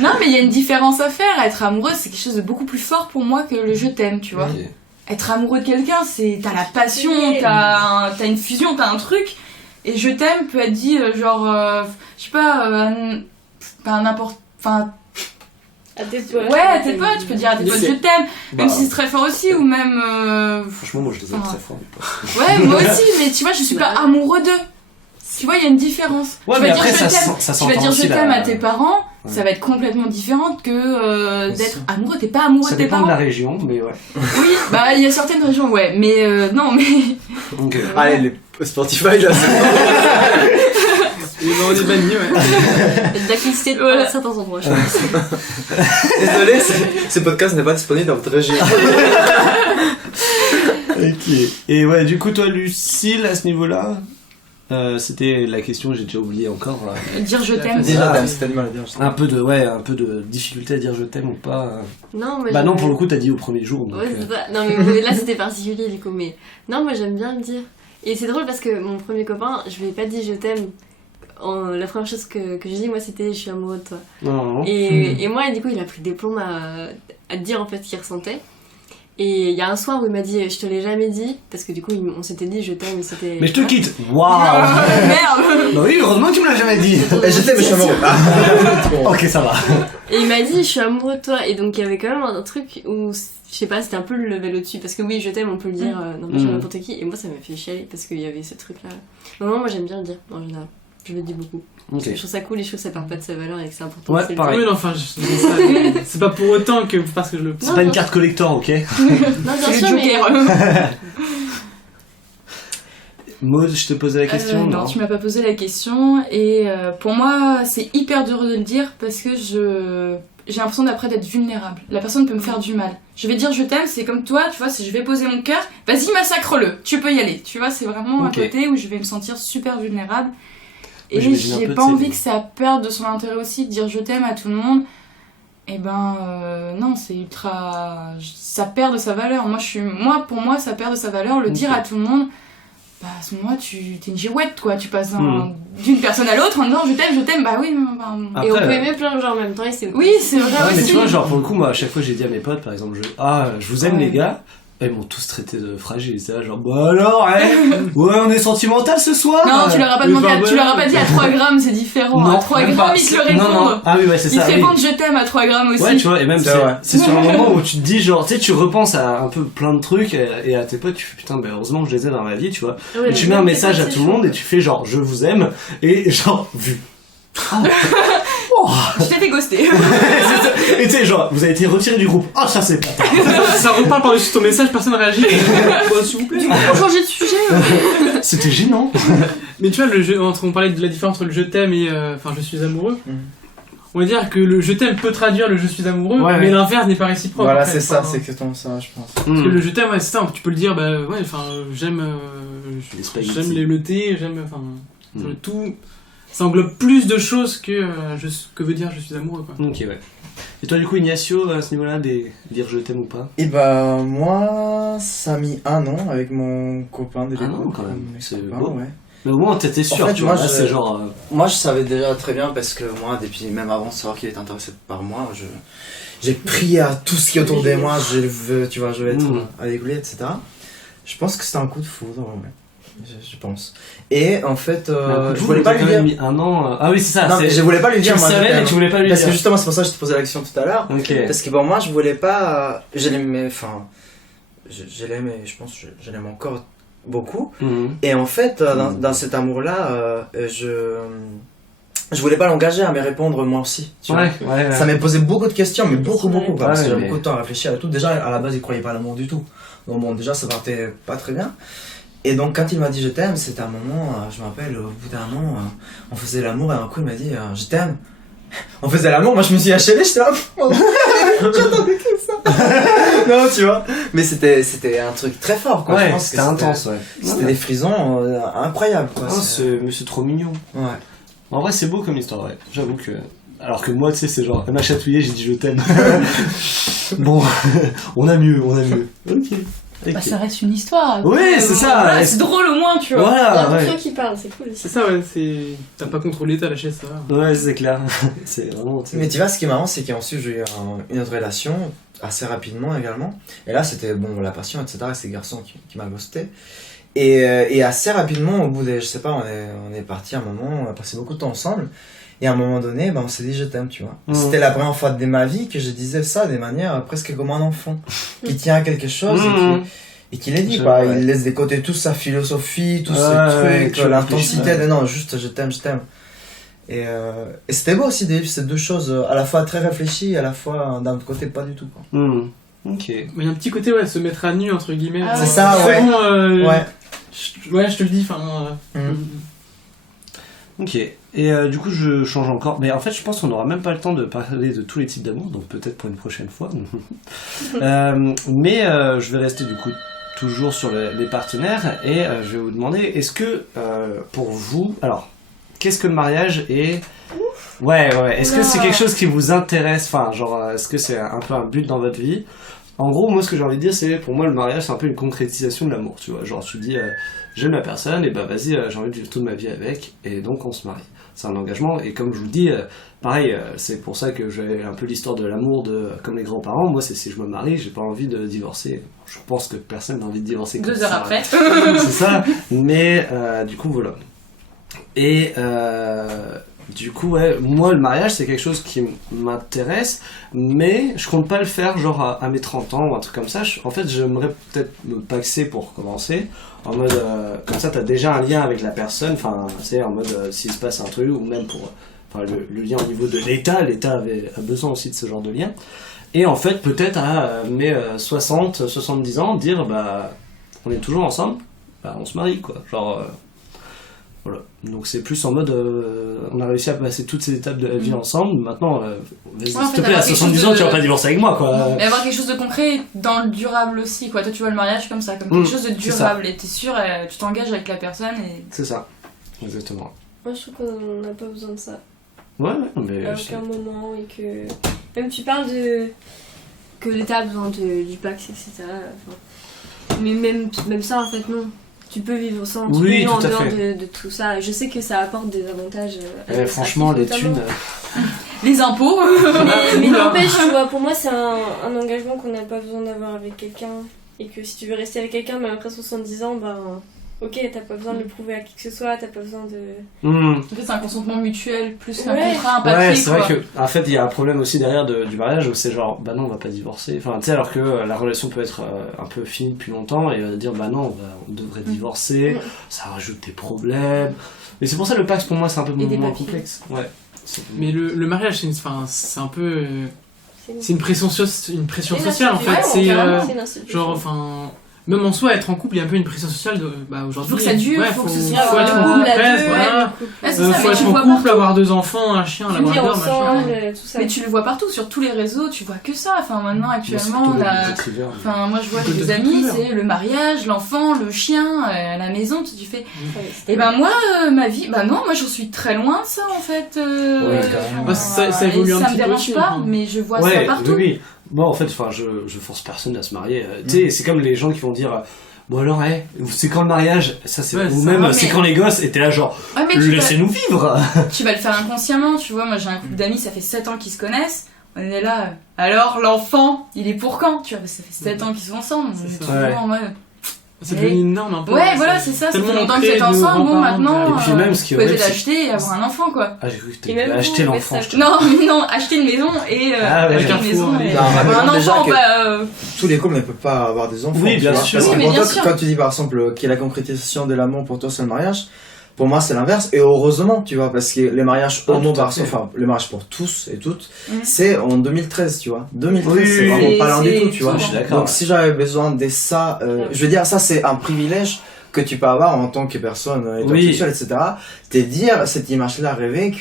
Non, mais il y a une différence à faire. Être amoureux, c'est quelque chose de beaucoup plus fort pour moi que le je t'aime, tu vois. Ok. Être amoureux de quelqu'un, c'est t'as la passion, C'est t'as une fusion, t'as un truc. Et je t'aime peut être dit genre, je sais pas, pas n'importe. Enfin, À tes potes. ouais, à tes potes, tu peux dire à tes Mais potes c'est- je t'aime, même Bah, si c'est très fort aussi, ou même. Franchement, moi, je les aime Ah. très fort. mes potes. Ouais, moi aussi, mais tu vois, je suis pas amoureux d'eux. Tu vois, il y a une différence. Ouais, tu mais vas dire après, je ça t'aime, ça tu vas s'entend dire je aussi, t'aime là. à tes parents, Ouais. ça va être complètement différent que Bien d'être sûr. amoureux. T'es pas amoureux Ça de tes dépend de parents. la région, mais ouais. Oui, bah il y a certaines régions, ouais, mais non, mais. Ok. Allez, les Spotify là, c'est Et ben, on est banni, ouais. D'activité de Voilà. certains endroits, je pense. désolé, ce podcast n'est pas disponible dans votre région. Ok. Et ouais, du coup, toi, Lucille, à ce niveau-là, c'était la question, j'ai déjà oublié encore. Dire je t'aime. Déjà, Ah. t'aimes, c'était du mal à dire. Un peu de difficulté à dire je t'aime ou pas. Non, mais Bah non, pour le coup, t'as dit au premier jour. Donc, Ouais, c'est ça. Non, mais là c'était particulier du coup. Mais non, moi j'aime bien le dire. Et c'est drôle parce que mon premier copain, je lui ai pas dit je t'aime. La première chose que j'ai dit, moi, c'était je suis amoureux de toi. Non. Et moi, du coup, il a pris des plombs à dire en fait ce qu'il ressentait. Et il y a un soir où il m'a dit je te l'ai jamais dit, parce que du coup on s'était dit je t'aime, c'était... Mais je te quitte. Waouh. Merde. Bah oui, heureusement que tu me l'as jamais dit. Je t'aime, je suis amoureux. Ok, ça va. Et il m'a dit je suis amoureux de toi, et donc il y avait quand même un truc où, je sais pas, c'était un peu le level au-dessus, parce que oui, je t'aime, on peut le dire dans n'importe qui, et moi ça m'a fait chialer, parce qu'il y avait ce truc-là. Non, moi j'aime bien le dire, en général. Je le dis beaucoup. Parce que je trouve ça cool et je trouve que ça perd pas de sa valeur et que c'est important. Ouais, c'est le pareil. Oui, non, enfin, je dis ça, mais c'est pas pour autant que parce que je le. C'est pas une carte collector, ok? Non, bien C'est le sûr, mais... Joker. Maud, je te posais la question. Non, tu m'as pas posé la question. Et pour moi, c'est hyper dur de le dire parce que j'ai l'impression d'après d'être vulnérable. La personne peut me faire du mal. Je vais dire je t'aime, c'est comme toi, tu vois, si je vais poser mon cœur, vas-y, massacre-le, tu peux y aller. Tu vois, c'est vraiment un côté où je vais me sentir super vulnérable. Et j'ai pas envie que ça perde de son intérêt aussi, de dire je t'aime à tout le monde. Et non, c'est ultra... Ça perd de sa valeur. Moi, pour moi, ça perd de sa valeur. Le dire à tout le monde, bah à ce moment-là, t'es une girouette, quoi. Tu passes d'une personne à l'autre en disant je t'aime, bah oui. Et on peut aimer plein de gens en même temps et c'est... Oui, c'est vrai aussi. Mais tu vois, genre pour le coup, moi, à chaque fois, j'ai dit à mes potes, par exemple, je vous aime les gars. Ils m'ont tous traité de fragile, c'est là genre bah alors ouais on est sentimental ce soir. Non, tu leur as pas demandé, tu leur as pas dit à 3 grammes, c'est différent. Non, à 3 grammes, ils te le répondent. Non. Ah oui, ouais, c'est ça. Ils te répondent je t'aime à 3 grammes aussi. Ouais, tu vois, et même c'est sur un moment où tu te dis genre, tu sais, tu repenses à un peu plein de trucs et à tes potes, tu fais putain, ben heureusement que je les ai dans ma vie, tu vois. Ouais, et tu mets un message à tout le monde et tu fais genre je vous aime et genre vu. Je t'ai fait ghoster. Et tu sais, genre, vous avez été retiré du groupe. Ah, ça c'est pas. Ça reparle par-dessus ton message, personne ne réagit. S'il vous plaît. Du coup, pour changer de sujet... C'était gênant. Mais tu vois, on parlait de la différence entre le je t'aime et je suis amoureux. On va dire que le je t'aime peut traduire le je suis amoureux, mais l'inverse n'est pas réciproque. Voilà, après, c'est ça, c'est exactement ça, je pense. Parce que le je t'aime, ouais, c'est ça, tu peux le dire, j'aime le thé, j'aime tout. Ça englobe plus de choses que veut dire je suis amoureux, quoi. Ok, ouais. Et toi, du coup, Ignacio, à ce niveau-là, dire je t'aime ou pas? Et bah, moi, ça a mis 1 an avec mon copain de l'époque. 1 an quand même, c'est beau. Ouais. Mais au moins, t'étais sûr, en fait, tu vois, là, c'est genre... Moi, je savais déjà très bien parce que moi, depuis même avant de savoir qu'il était intéressé par moi, j'ai prié à tout ce qui est autour de moi, je veux être avec lui, etc. Je pense que c'était un coup de foudre, ouais. Je pense. Et en fait, je voulais pas lui dire. Mis 1 an. Ah oui, c'est ça. Non, mais je voulais pas lui dire. Tu le savais, mais tu voulais pas lui dire. Parce que justement, c'est pour ça que je te posais la question tout à l'heure. Okay. Parce que bon, moi, je voulais pas. Je l'aimais, je l'aimais, je pense, je l'aime encore beaucoup. Et en fait, dans cet amour-là, je voulais pas l'engager à me répondre moi aussi. Tu vois. Ouais. Ça m'a posé beaucoup de questions, mais beaucoup, parce que j'avais mais... beaucoup de temps à réfléchir et tout. Déjà, à la base, il croyait pas à l'amour du tout. Donc bon, déjà, ça partait pas très bien. Et donc quand il m'a dit je t'aime, c'était un moment, je me rappelle, au bout d'un an, on faisait l'amour et un coup il m'a dit je t'aime. On faisait l'amour, moi je me suis achelé, j'étais là, j'attendais que ça. Non, tu vois. Mais c'était un truc très fort, quoi. Ouais, je pense c'était intense, ouais. C'était des frissons incroyables, quoi. Mais c'est trop mignon. Ouais. En vrai, c'est beau comme histoire, ouais. J'avoue que... Alors que moi, tu sais, c'est genre, elle m'a chatouillé, j'ai dit je t'aime. Bon, on a mieux. Ok. Bah, ça reste une histoire. Oui, c'est ça. Voilà, c'est drôle au moins, tu vois. Voilà, il y a quelqu'un qui parle, c'est cool. C'est ça, ouais, t'as pas contrôlé, t'as lâché ça. Ouais, c'est clair. C'est vraiment... Mais tu vois, ce qui est marrant, c'est qu'ensuite j'ai eu une autre relation, assez rapidement également. Et là, c'était la passion, etc. Et c'est le garçon qui m'a ghosté. Et assez rapidement, au bout de, je sais pas, on est parti un moment, on a passé beaucoup de temps ensemble. Et à un moment donné, on s'est dit je t'aime, tu vois. C'était la première fois de ma vie que je disais ça de manière presque comme un enfant qui tient à quelque chose et qui les dit, quoi. Il laisse de côté toute sa philosophie, tous ces trucs, l'intensité de non, juste je t'aime. Et c'était beau aussi de vivre ces deux choses à la fois très réfléchies et à la fois d'un autre côté pas du tout, quoi. Ok. Mais il y a un petit côté, se mettre à nu, entre guillemets. C'est ça, ouais. Bon, je te le dis, Ok, et du coup je change encore, mais en fait je pense qu'on n'aura même pas le temps de parler de tous les types d'amour, donc peut-être pour une prochaine fois. Mais je vais rester du coup toujours sur les partenaires, et je vais vous demander, est-ce que pour vous, alors, qu'est-ce que le mariage est... Ouais, est-ce que c'est quelque chose qui vous intéresse, enfin genre, est-ce que c'est un peu un but dans votre vie? En gros, moi, ce que j'ai envie de dire, c'est, pour moi, le mariage, c'est un peu une concrétisation de l'amour, tu vois. Genre, tu dis, j'aime la personne, et bah, vas-y, j'ai envie de vivre toute ma vie avec, et donc, on se marie. C'est un engagement, et comme je vous le dis, pareil, c'est pour ça que j'ai un peu l'histoire de l'amour comme les grands-parents. Moi, c'est si je me marie, j'ai pas envie de divorcer. Je pense que personne n'a envie de divorcer comme 2 heures ça. après. C'est ça, mais du coup, voilà. Et du coup, ouais, moi, le mariage, c'est quelque chose qui m'intéresse, mais je compte pas le faire genre à mes 30 ans ou un truc comme ça. En fait, j'aimerais peut-être me paxer pour commencer, en mode, comme ça, t'as déjà un lien avec la personne, enfin, c'est en mode, s'il se passe un truc, ou même pour le lien au niveau de l'État a besoin aussi de ce genre de lien. Et en fait, peut-être à mes 60, 70 ans, dire, bah, on est toujours ensemble, bah, on se marie, quoi. Genre, voilà. Donc c'est plus en mode, on a réussi à passer toutes ces étapes de la vie ensemble, maintenant, s'il te plaît, à 70 ans, tu vas pas divorcer avec moi, quoi. Mais avoir quelque chose de concret dans le durable aussi, quoi. Toi, tu vois le mariage comme ça, comme quelque chose de durable, et t'es sûr, tu t'engages avec la personne, et... C'est ça, exactement. Moi, je trouve qu'on n'a pas besoin de ça. Ouais, mais... À aucun moment, et que... Même tu parles de... que l'État a besoin du Pax, etc. Enfin... Mais même ça, en fait, non. Tu peux vivre sans, tu peux vivre en dehors de tout ça. Je sais que ça apporte des avantages. Franchement, les thunes... Les impôts. Mais n'empêche, tu vois, pour moi, c'est un engagement qu'on n'a pas besoin d'avoir avec quelqu'un. Et que si tu veux rester avec quelqu'un, même après 70 ans, ben... Ok, t'as pas besoin de le prouver à qui que ce soit, t'as pas besoin de... En fait, c'est un consentement mutuel, plus qu'un contrat, un papier, ouais, c'est vrai que, en fait, il y a un problème aussi derrière du mariage où c'est genre, bah non, on va pas divorcer. Enfin, tu sais, alors que la relation peut être un peu finie depuis longtemps et dire, bah non, on devrait divorcer, ça rajoute des problèmes. Mais c'est pour ça le Pax, pour moi, c'est un peu moins complexe. Ouais. Mais le mariage, c'est un peu... c'est une pression sociale, en fait. C'est genre, enfin... Même en soi, être en couple, il y a un peu une pression sociale de. Bah, aujourd'hui. Faut que ça dure, faut que ce soit faut être en couple, voilà. Faut être en couple, avoir 2 enfants, un chien, la grandeur, machin. Tout ça. Mais tu le vois partout, sur tous les réseaux, tu vois que ça. Enfin, maintenant, actuellement, on a. Enfin, moi, je vois des amis, c'est le mariage, l'enfant, le chien, la maison, tu fais. Et ben, moi, ma vie, bah non, moi, j'en suis très loin de ça, en fait. Ça évolue un petit peu. Ça me dérange pas, mais je vois ça partout. Oui. Moi, en fait, je force personne à se marier. Tu sais, c'est comme les gens qui vont dire, bon alors, c'est quand le mariage, ça c'est, ou même c'est quand les gosses, et t'es là genre, laissez-nous vivre. Tu vas le faire inconsciemment, tu vois. Moi, j'ai un couple d'amis, ça fait 7 ans qu'ils se connaissent. On est là, alors l'enfant, il est pour quand? Tu vois, ça fait 7 ans qu'ils sont ensemble. On est toujours en mode. C'est devenu une norme un peu. Ouais, voilà, c'est ça. Ça fait longtemps que vous êtes ensemble. Bon, maintenant, et puis même, ce qui vous pouvez l'acheter et avoir un enfant, quoi. Ah, j'ai cru que t'allais acheter l'enfant. Non, mais non, acheter une maison et acheter une maison et avoir un enfant. Tous les couples ne peuvent pas avoir des enfants. Oui, bien sûr. Parce que pour toi, quand tu dis par exemple qu'il y a la concrétisation de l'amour, pour toi c'est le mariage. Pour moi, c'est l'inverse, et heureusement, tu vois, parce que les mariages enfin, les mariages pour tous et toutes, c'est en 2013, tu vois. 2013, c'est vraiment pas loin du tout, tu vois. Donc, si j'avais besoin de ça, je veux dire, ça, c'est un privilège que tu peux avoir en tant que personne hétérosexuelle, etc. T'es dire cette image-là, rêver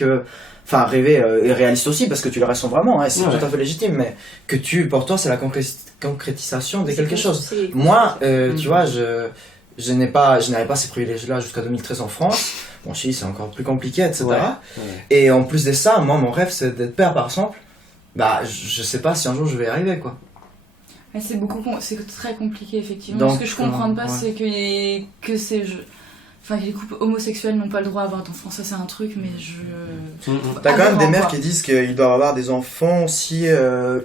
et réaliste aussi, parce que tu le ressens vraiment, c'est tout à fait légitime, mais que pour toi, c'est la concrétisation de quelque chose. Moi, tu vois, je n'avais pas ces privilèges-là jusqu'à 2013 en France. Bon, Chili, c'est encore plus compliqué, etc. Et en plus de ça, moi, mon rêve, c'est d'être père, par exemple. Bah, je sais pas si un jour je vais y arriver, quoi. Mais c'est très compliqué, effectivement. Ce que je comprends pas, c'est que c'est... Enfin, les couples homosexuels n'ont pas le droit d'avoir d'enfants, ça c'est un truc, mais T'as quand même des mères qui disent qu'ils doivent avoir des enfants aussi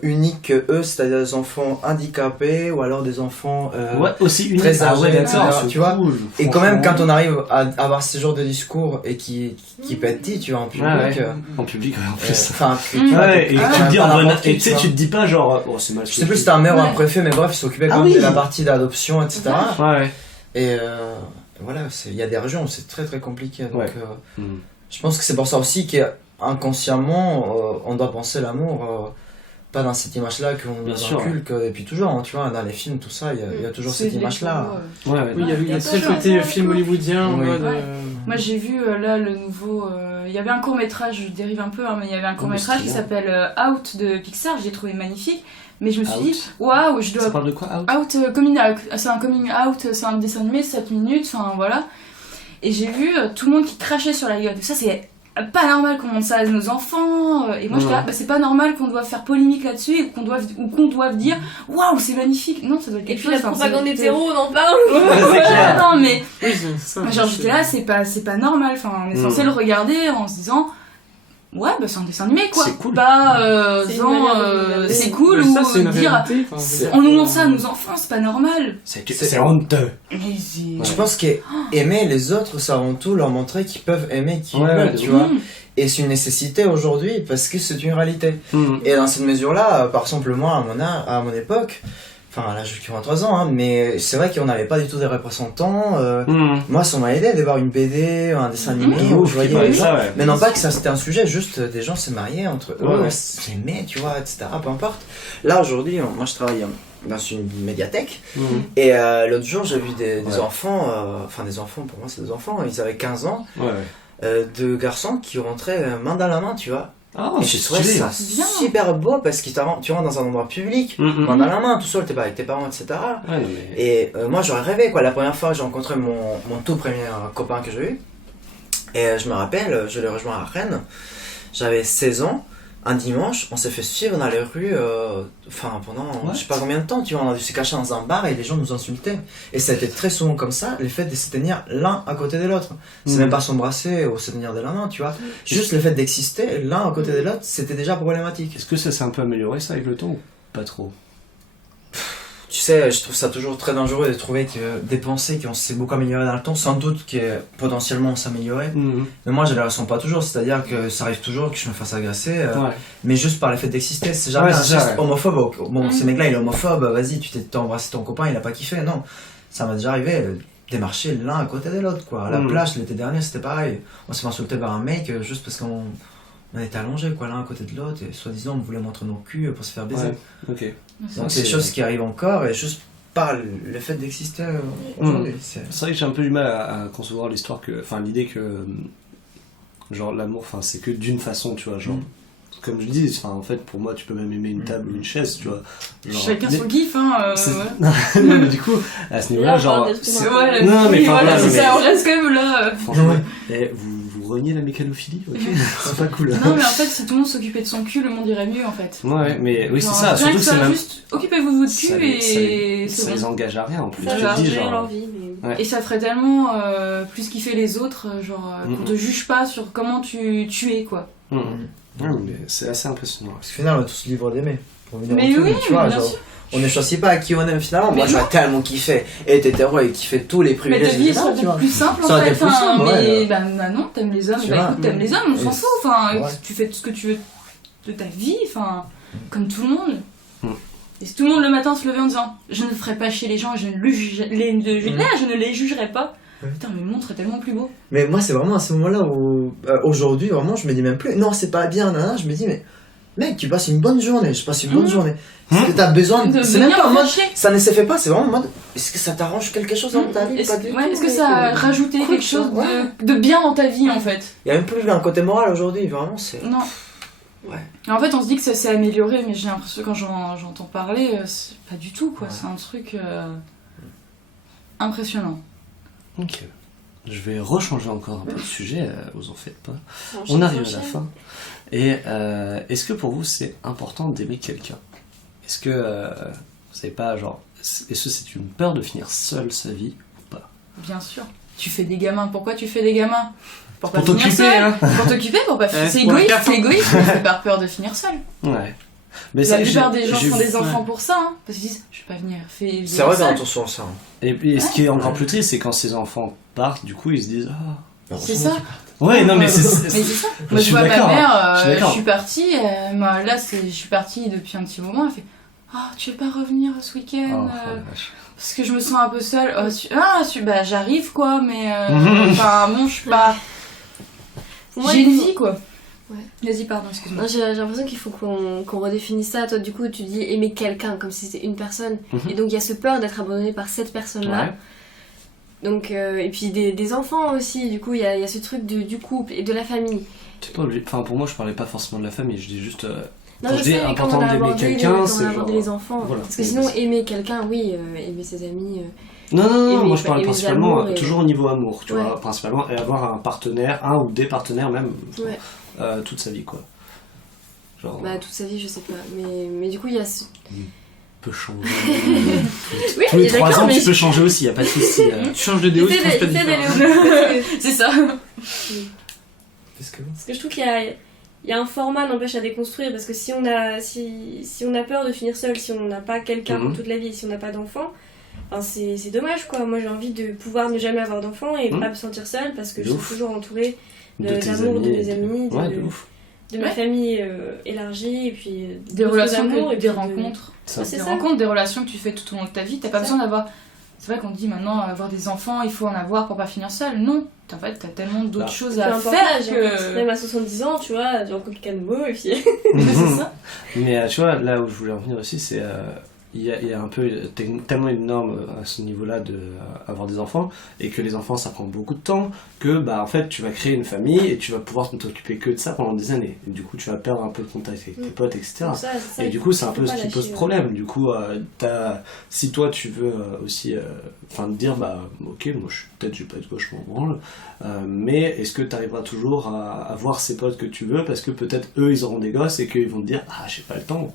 uniques que eux, c'est-à-dire des enfants handicapés ou alors des enfants aussi uniques, très âgés, tu vois. Cool, et quand même, quand on arrive à avoir ce genre de discours et qui peut être dit, tu vois, en public. En public, en plus. Enfin, et tu te dis en bonne. Et tu sais, tu te dis pas genre, oh, c'est mal. Je sais plus si c'était un maire ou un préfet, mais bref, il s'occupait quand même de la partie d'adoption, etc. Et voilà, il y a des régions où c'est très très compliqué. Donc, je pense que c'est pour ça aussi qu'inconsciemment, on doit penser l'amour, pas dans cette image-là qu'on nous inculque depuis toujours. Hein, tu vois, dans les films, tout ça, il y a toujours cette image-là. Oui, il y a ce côté film hollywoodien. Moi, j'ai vu là le nouveau. Il y avait un court-métrage, je dérive un peu, mais il y avait un court-métrage qui s'appelle Out de Pixar, j'ai trouvé magnifique. Mais je me suis dit, waouh, je dois. Ça parle de quoi, Out? Coming Out. C'est un coming out, c'est un dessin animé, 7 minutes, enfin voilà. Et j'ai vu tout le monde qui crachait sur la gueule. Ça, c'est pas normal qu'on montre ça à nos enfants. Et moi, je dis, c'est pas normal qu'on doive faire polémique là-dessus et qu'on doive dire, waouh, c'est magnifique. Non, ça doit être quelque chose. Et puis la propagande hétéro, on en parle. Non, mais. Genre, j'étais là, c'est pas normal. Enfin, on est censé le regarder en se disant. ouais, bah c'est un dessin animé quoi. C'est cool. Pas C'est une genre, manière de regarder. c'est cool Mais ou ça, c'est une dire, réalité. Enfin, je veux dire, on nous montre ça à nos enfants, c'est pas normal. C'est honteux. Mais c'est... Je pense qu'aimer les autres, c'est avant tout leur montrer qu'ils peuvent aimer qui ils Ouais, veulent, ouais, tu vois. Mmh. Et c'est une nécessité aujourd'hui parce que c'est une réalité. Mm. Et dans cette mesure-là, par exemple, moi, à mon époque, enfin là, j'ai 23 ans, hein, mais c'est vrai qu'on n'avait pas du tout des représentants. Moi, ça m'a aidé d'avoir une BD, un dessin animé où je voyais les gens. Mais non pas que ça c'était un sujet, juste des gens se mariaient entre eux, s'aimaient, tu vois, etc. Peu importe. Là, aujourd'hui, moi, je travaille dans une médiathèque. Et l'autre jour, j'ai vu des enfants, enfin des enfants, pour moi, c'est des enfants, ils avaient 15 ans. De garçons qui rentraient main dans la main, tu vois. Ah, et c'est je trouvais stylé. ça super beau parce que tu rentres dans un endroit public, main dans la main, tout seul, t'es pas avec tes parents, etc. Ouais, mais... Et moi j'aurais rêvé, quoi. La première fois que j'ai rencontré mon tout premier copain que j'ai eu, et je me rappelle, je l'ai rejoint à Rennes, j'avais 16 ans. Un dimanche, on s'est fait suivre dans les rues, pendant je sais pas combien de temps, tu vois, on a dû se cacher dans un bar et les gens nous insultaient. Et ça a été très souvent comme ça, le fait de se tenir l'un à côté de l'autre. C'est même pas s'embrasser ou se tenir de la main, tu vois. Juste le fait d'exister l'un à côté de l'autre, c'était déjà problématique. Est-ce que ça s'est un peu amélioré ça avec le temps ou pas trop? Tu sais, je trouve ça toujours très dangereux de trouver que des pensées qui s'est beaucoup améliorées dans le temps, sans doute que potentiellement s'améliorer. Mais moi, je les ressens pas toujours, c'est-à-dire que ça arrive toujours que je me fasse agresser, mais juste par le fait d'exister. C'est jamais un geste homophobe. Bon, ce mec-là, il est homophobe, vas-y, tu t'es embrassé ton copain, il a pas kiffé. Non, ça m'est déjà arrivé de marcher l'un à côté de l'autre, quoi. À la plage, l'été dernier, c'était pareil. On s'est insulté par un mec juste parce qu'on était allongés, quoi, l'un à côté de l'autre, et soi-disant, on voulait montrer nos culs pour se faire baiser. Ok. Donc c'est des choses qui arrivent encore, et juste par le fait d'exister aujourd'hui. C'est vrai que j'ai un peu du mal à concevoir l'histoire l'idée que genre l'amour, c'est que d'une façon, tu vois, genre comme je dis, en fait pour moi tu peux même aimer une table ou une chaise, tu vois. Genre, chacun son kiff, hein. Non, mais du coup à ce niveau-là, genre non mais voilà, c'est ça, on reste quand même là. Franchement, vous reniez la mécanophilie, ok. C'est pas cool. Non mais en fait si tout le monde s'occupait de son cul, le monde irait mieux en fait. Ouais, mais oui, c'est ça, rien surtout que c'est même juste occupez-vous de votre cul et ça les engage à rien en plus. Ça Tu va te dis gérer genre leur vie, mais... Et ça ferait tellement plus kiffer les autres, genre qu'on te juge pas sur comment tu es quoi. Ouais, mais c'est assez impressionnant. Parce qu'au final, on est tous libres d'aimer. Mais oui, tu vois, bien genre, sûr. on ne choisit pas à qui on aime finalement. Mais moi, j'aurais tellement kiffé être hétéro et kiffer tous les Mais privilèges. ta vie etc., serait tu vois. plus simple en Ça aurait fait. été plus simple, Mais bah non, t'aimes les hommes, Tu bah vois. écoute, t'aimes les hommes, on s'en Et fout. Enfin, ouais. tu fais tout ce que tu veux de ta vie, enfin, comme tout le monde. Et si tout le monde le matin se levait en disant je ne ferai pas chier les gens, je ne les jugerai pas. Putain, mais le monde serait tellement plus beau. Mais moi, c'est vraiment à ce moment-là où, aujourd'hui, vraiment, je me dis même plus, non, c'est pas bien, nanana, je me dis, mais mec, tu passes une bonne journée, je passe une bonne journée. Est-ce que t'as besoin de. C'est même venir pas en me mode. faire chier. Ça ne se fait pas, c'est vraiment en mode. Est-ce que ça t'arrange quelque chose dans ta vie? Est-ce Pas du tout, est-ce que mec. ça a rajouté Cool, quelque chose ouais. de bien dans ta vie en fait? Il y a même plus un côté moral aujourd'hui, vraiment, c'est. Non. Ouais. Et en fait, on se dit que ça s'est amélioré, mais j'ai l'impression que quand j'entends parler, c'est pas du tout quoi. C'est un truc impressionnant. Ok. Je vais rechanger encore un peu de sujet, vous en faites pas. Enchaîne, On arrive à enchaîne. la fin. Et est-ce que pour vous c'est important d'aimer quelqu'un? Est-ce que vous savez pas, genre, est-ce que c'est une peur de finir seul sa vie ou pas? Bien sûr. Tu fais des gamins. Pourquoi tu fais des gamins? Pour pas Pour finir t'occuper, seul. hein. Pour t'occuper, pour pas finir. Ouais, C'est pour la égoïste, carte, c'est hein. égoïste, mais c'est par peur de finir seul. Ouais. Mais La ça, plupart j'ai- des gens j'ai font vu- des enfants pour ça, hein, parce qu'ils disent je vais pas venir faire. C'est vrai, attention à ça. Et puis ce qui est encore plus triste, c'est quand ces enfants partent, du coup ils se disent ah. C'est ça. Ouais, non mais c'est. Mais c'est ça. Je Moi je suis vois ma d'accord, mère, je suis d'accord. je suis partie, moi, là je suis partie depuis un petit moment, elle fait ah tu veux pas revenir ce week-end Oh, oh la vache. parce que je me sens un peu seule. Bah j'arrive quoi, mais enfin bon je suis pas. Pour moi, J'ai il une faut- vie quoi. Ouais. Vas-y pardon excuse-moi. Non, j'ai l'impression qu'il faut qu'on redéfinisse ça. Toi, du coup, tu dis aimer quelqu'un comme si c'était une personne. Et donc, il y a ce peur d'être abandonné par cette personne-là. Ouais. Donc, et puis des enfants aussi. Du coup, il y a ce truc du couple et de la famille. C'est pas obligé. Enfin pour moi je parlais pas forcément de la famille, je dis juste. Non, Quand je je dis sais, mais important quand on a d'aimer abordé quelqu'un, comment c'est on a abordé genre- les enfants. Voilà. Parce que sinon, aimer quelqu'un, oui, aimer ses amis. Non, aimer- moi je parle aimer principalement l'amour et- toujours au niveau amour, tu Ouais. vois, principalement, et avoir un partenaire, un ou des partenaires même, Ouais. toute sa vie quoi. Genre, Bah, toute sa vie, je sais pas. Mais du coup, il y a ce. peut changer. Oui, Tous les mais 3 d'accord, ans mais tu peux changer aussi, y a pas de souci. Tu changes de déo, tu Essaie trouves pas d'aller différent. au- C'est ça. Qu'est-ce que. Parce que je trouve qu'il y a il y a un format n'empêche à déconstruire, parce que si on a peur de finir seul, si on n'a pas quelqu'un pour toute la vie, si on n'a pas d'enfant, enfin, c'est dommage quoi. Moi j'ai envie de pouvoir ne jamais avoir d'enfant et pas me sentir seule, parce que je suis toujours entourée d'amour de mes amis, de ma famille élargie, et puis des relations, d'amour, et des puis rencontres. C'est ça. Rencontres, des relations que tu fais tout au long de ta vie. T'as pas besoin d'avoir. C'est vrai qu'on dit maintenant avoir des enfants, il faut en avoir pour pas finir seul. Non, en fait, t'as tellement d'autres choses à faire que. Même à 70 ans, tu vois, tu rencontres quelqu'un de nouveau et puis. C'est ça. Mais tu vois, là où je voulais en venir aussi, c'est. Il y a un peu tellement une norme à ce niveau-là d'avoir des enfants, et que les enfants ça prend beaucoup de temps, que bah en fait tu vas créer une famille et tu vas pouvoir t'occuper que de ça pendant des années. Et du coup tu vas perdre un peu de contact avec tes potes, etc. Et du coup c'est un peu ce qui pose problème. Du coup si toi tu veux aussi te dire bah ok moi je vais pas être gauche, je m'en branle, mais est-ce que tu arriveras toujours à avoir ces potes que tu veux, parce que peut-être eux ils auront des gosses et qu'ils vont te dire ah j'ai pas le temps.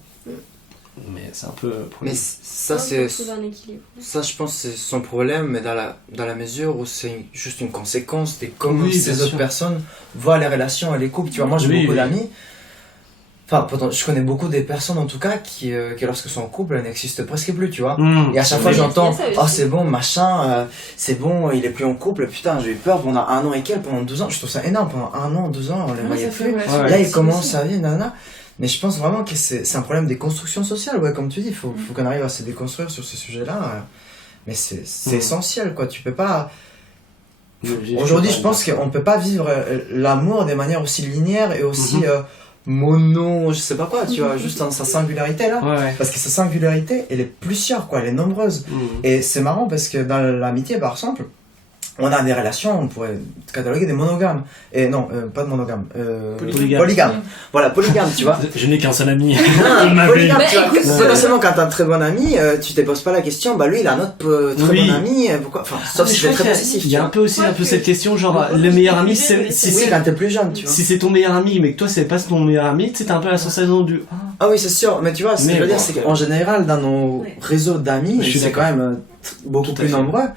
Mais c'est un peu mais ça c'est ça je pense c'est son problème, mais dans la mesure où c'est juste une conséquence de comment ces autres personnes voient les relations et les couples, tu vois. Moi j'ai beaucoup d'amis, enfin je connais beaucoup des personnes en tout cas qui lorsque sont en couple n'existent presque plus, tu vois. Et à chaque fois j'entends oh c'est bon machin, c'est bon il est plus en couple, putain j'ai eu peur pendant 1 an et quelques, pendant 2 ans, je trouve ça énorme, pendant 1 an, 2 ans on les voyait plus, là il commence sa vie nanana. Mais je pense vraiment que c'est un problème des constructions sociales, ouais, comme tu dis, faut qu'on arrive à se déconstruire sur ce sujet-là. Mais c'est essentiel, quoi. Tu peux pas. Aujourd'hui, je pense qu'on peut pas vivre l'amour de manière aussi linéaire et aussi mono, je sais pas quoi, tu vois, juste dans sa singularité là. Parce que sa singularité, elle est plusieurs, quoi, elle est nombreuse. Et c'est marrant parce que dans l'amitié, par exemple, on a des relations, on pourrait cataloguer des monogames. Et non, pas de monogames. Polygames. Voilà, polygame, tu vois. Je n'ai qu'un seul ami. Polygame, tu vois. Potentiellement, quand t'as un très bon ami, tu te poses pas la question, bah lui, il a un autre très bon ami, pourquoi? Enfin, sauf si c'est très possessif. Il y a un peu aussi cette question, genre, le meilleur ami, c'est. Oui, quand t'es plus jeune, tu vois. Si c'est ton meilleur ami, mais que toi, c'est pas ton meilleur ami, tu sais, t'as un peu la sensation du. Ah oui, c'est sûr, mais tu vois, ce que je veux dire, c'est qu'en général, dans nos réseaux d'amis, c'est quand même beaucoup plus nombreux.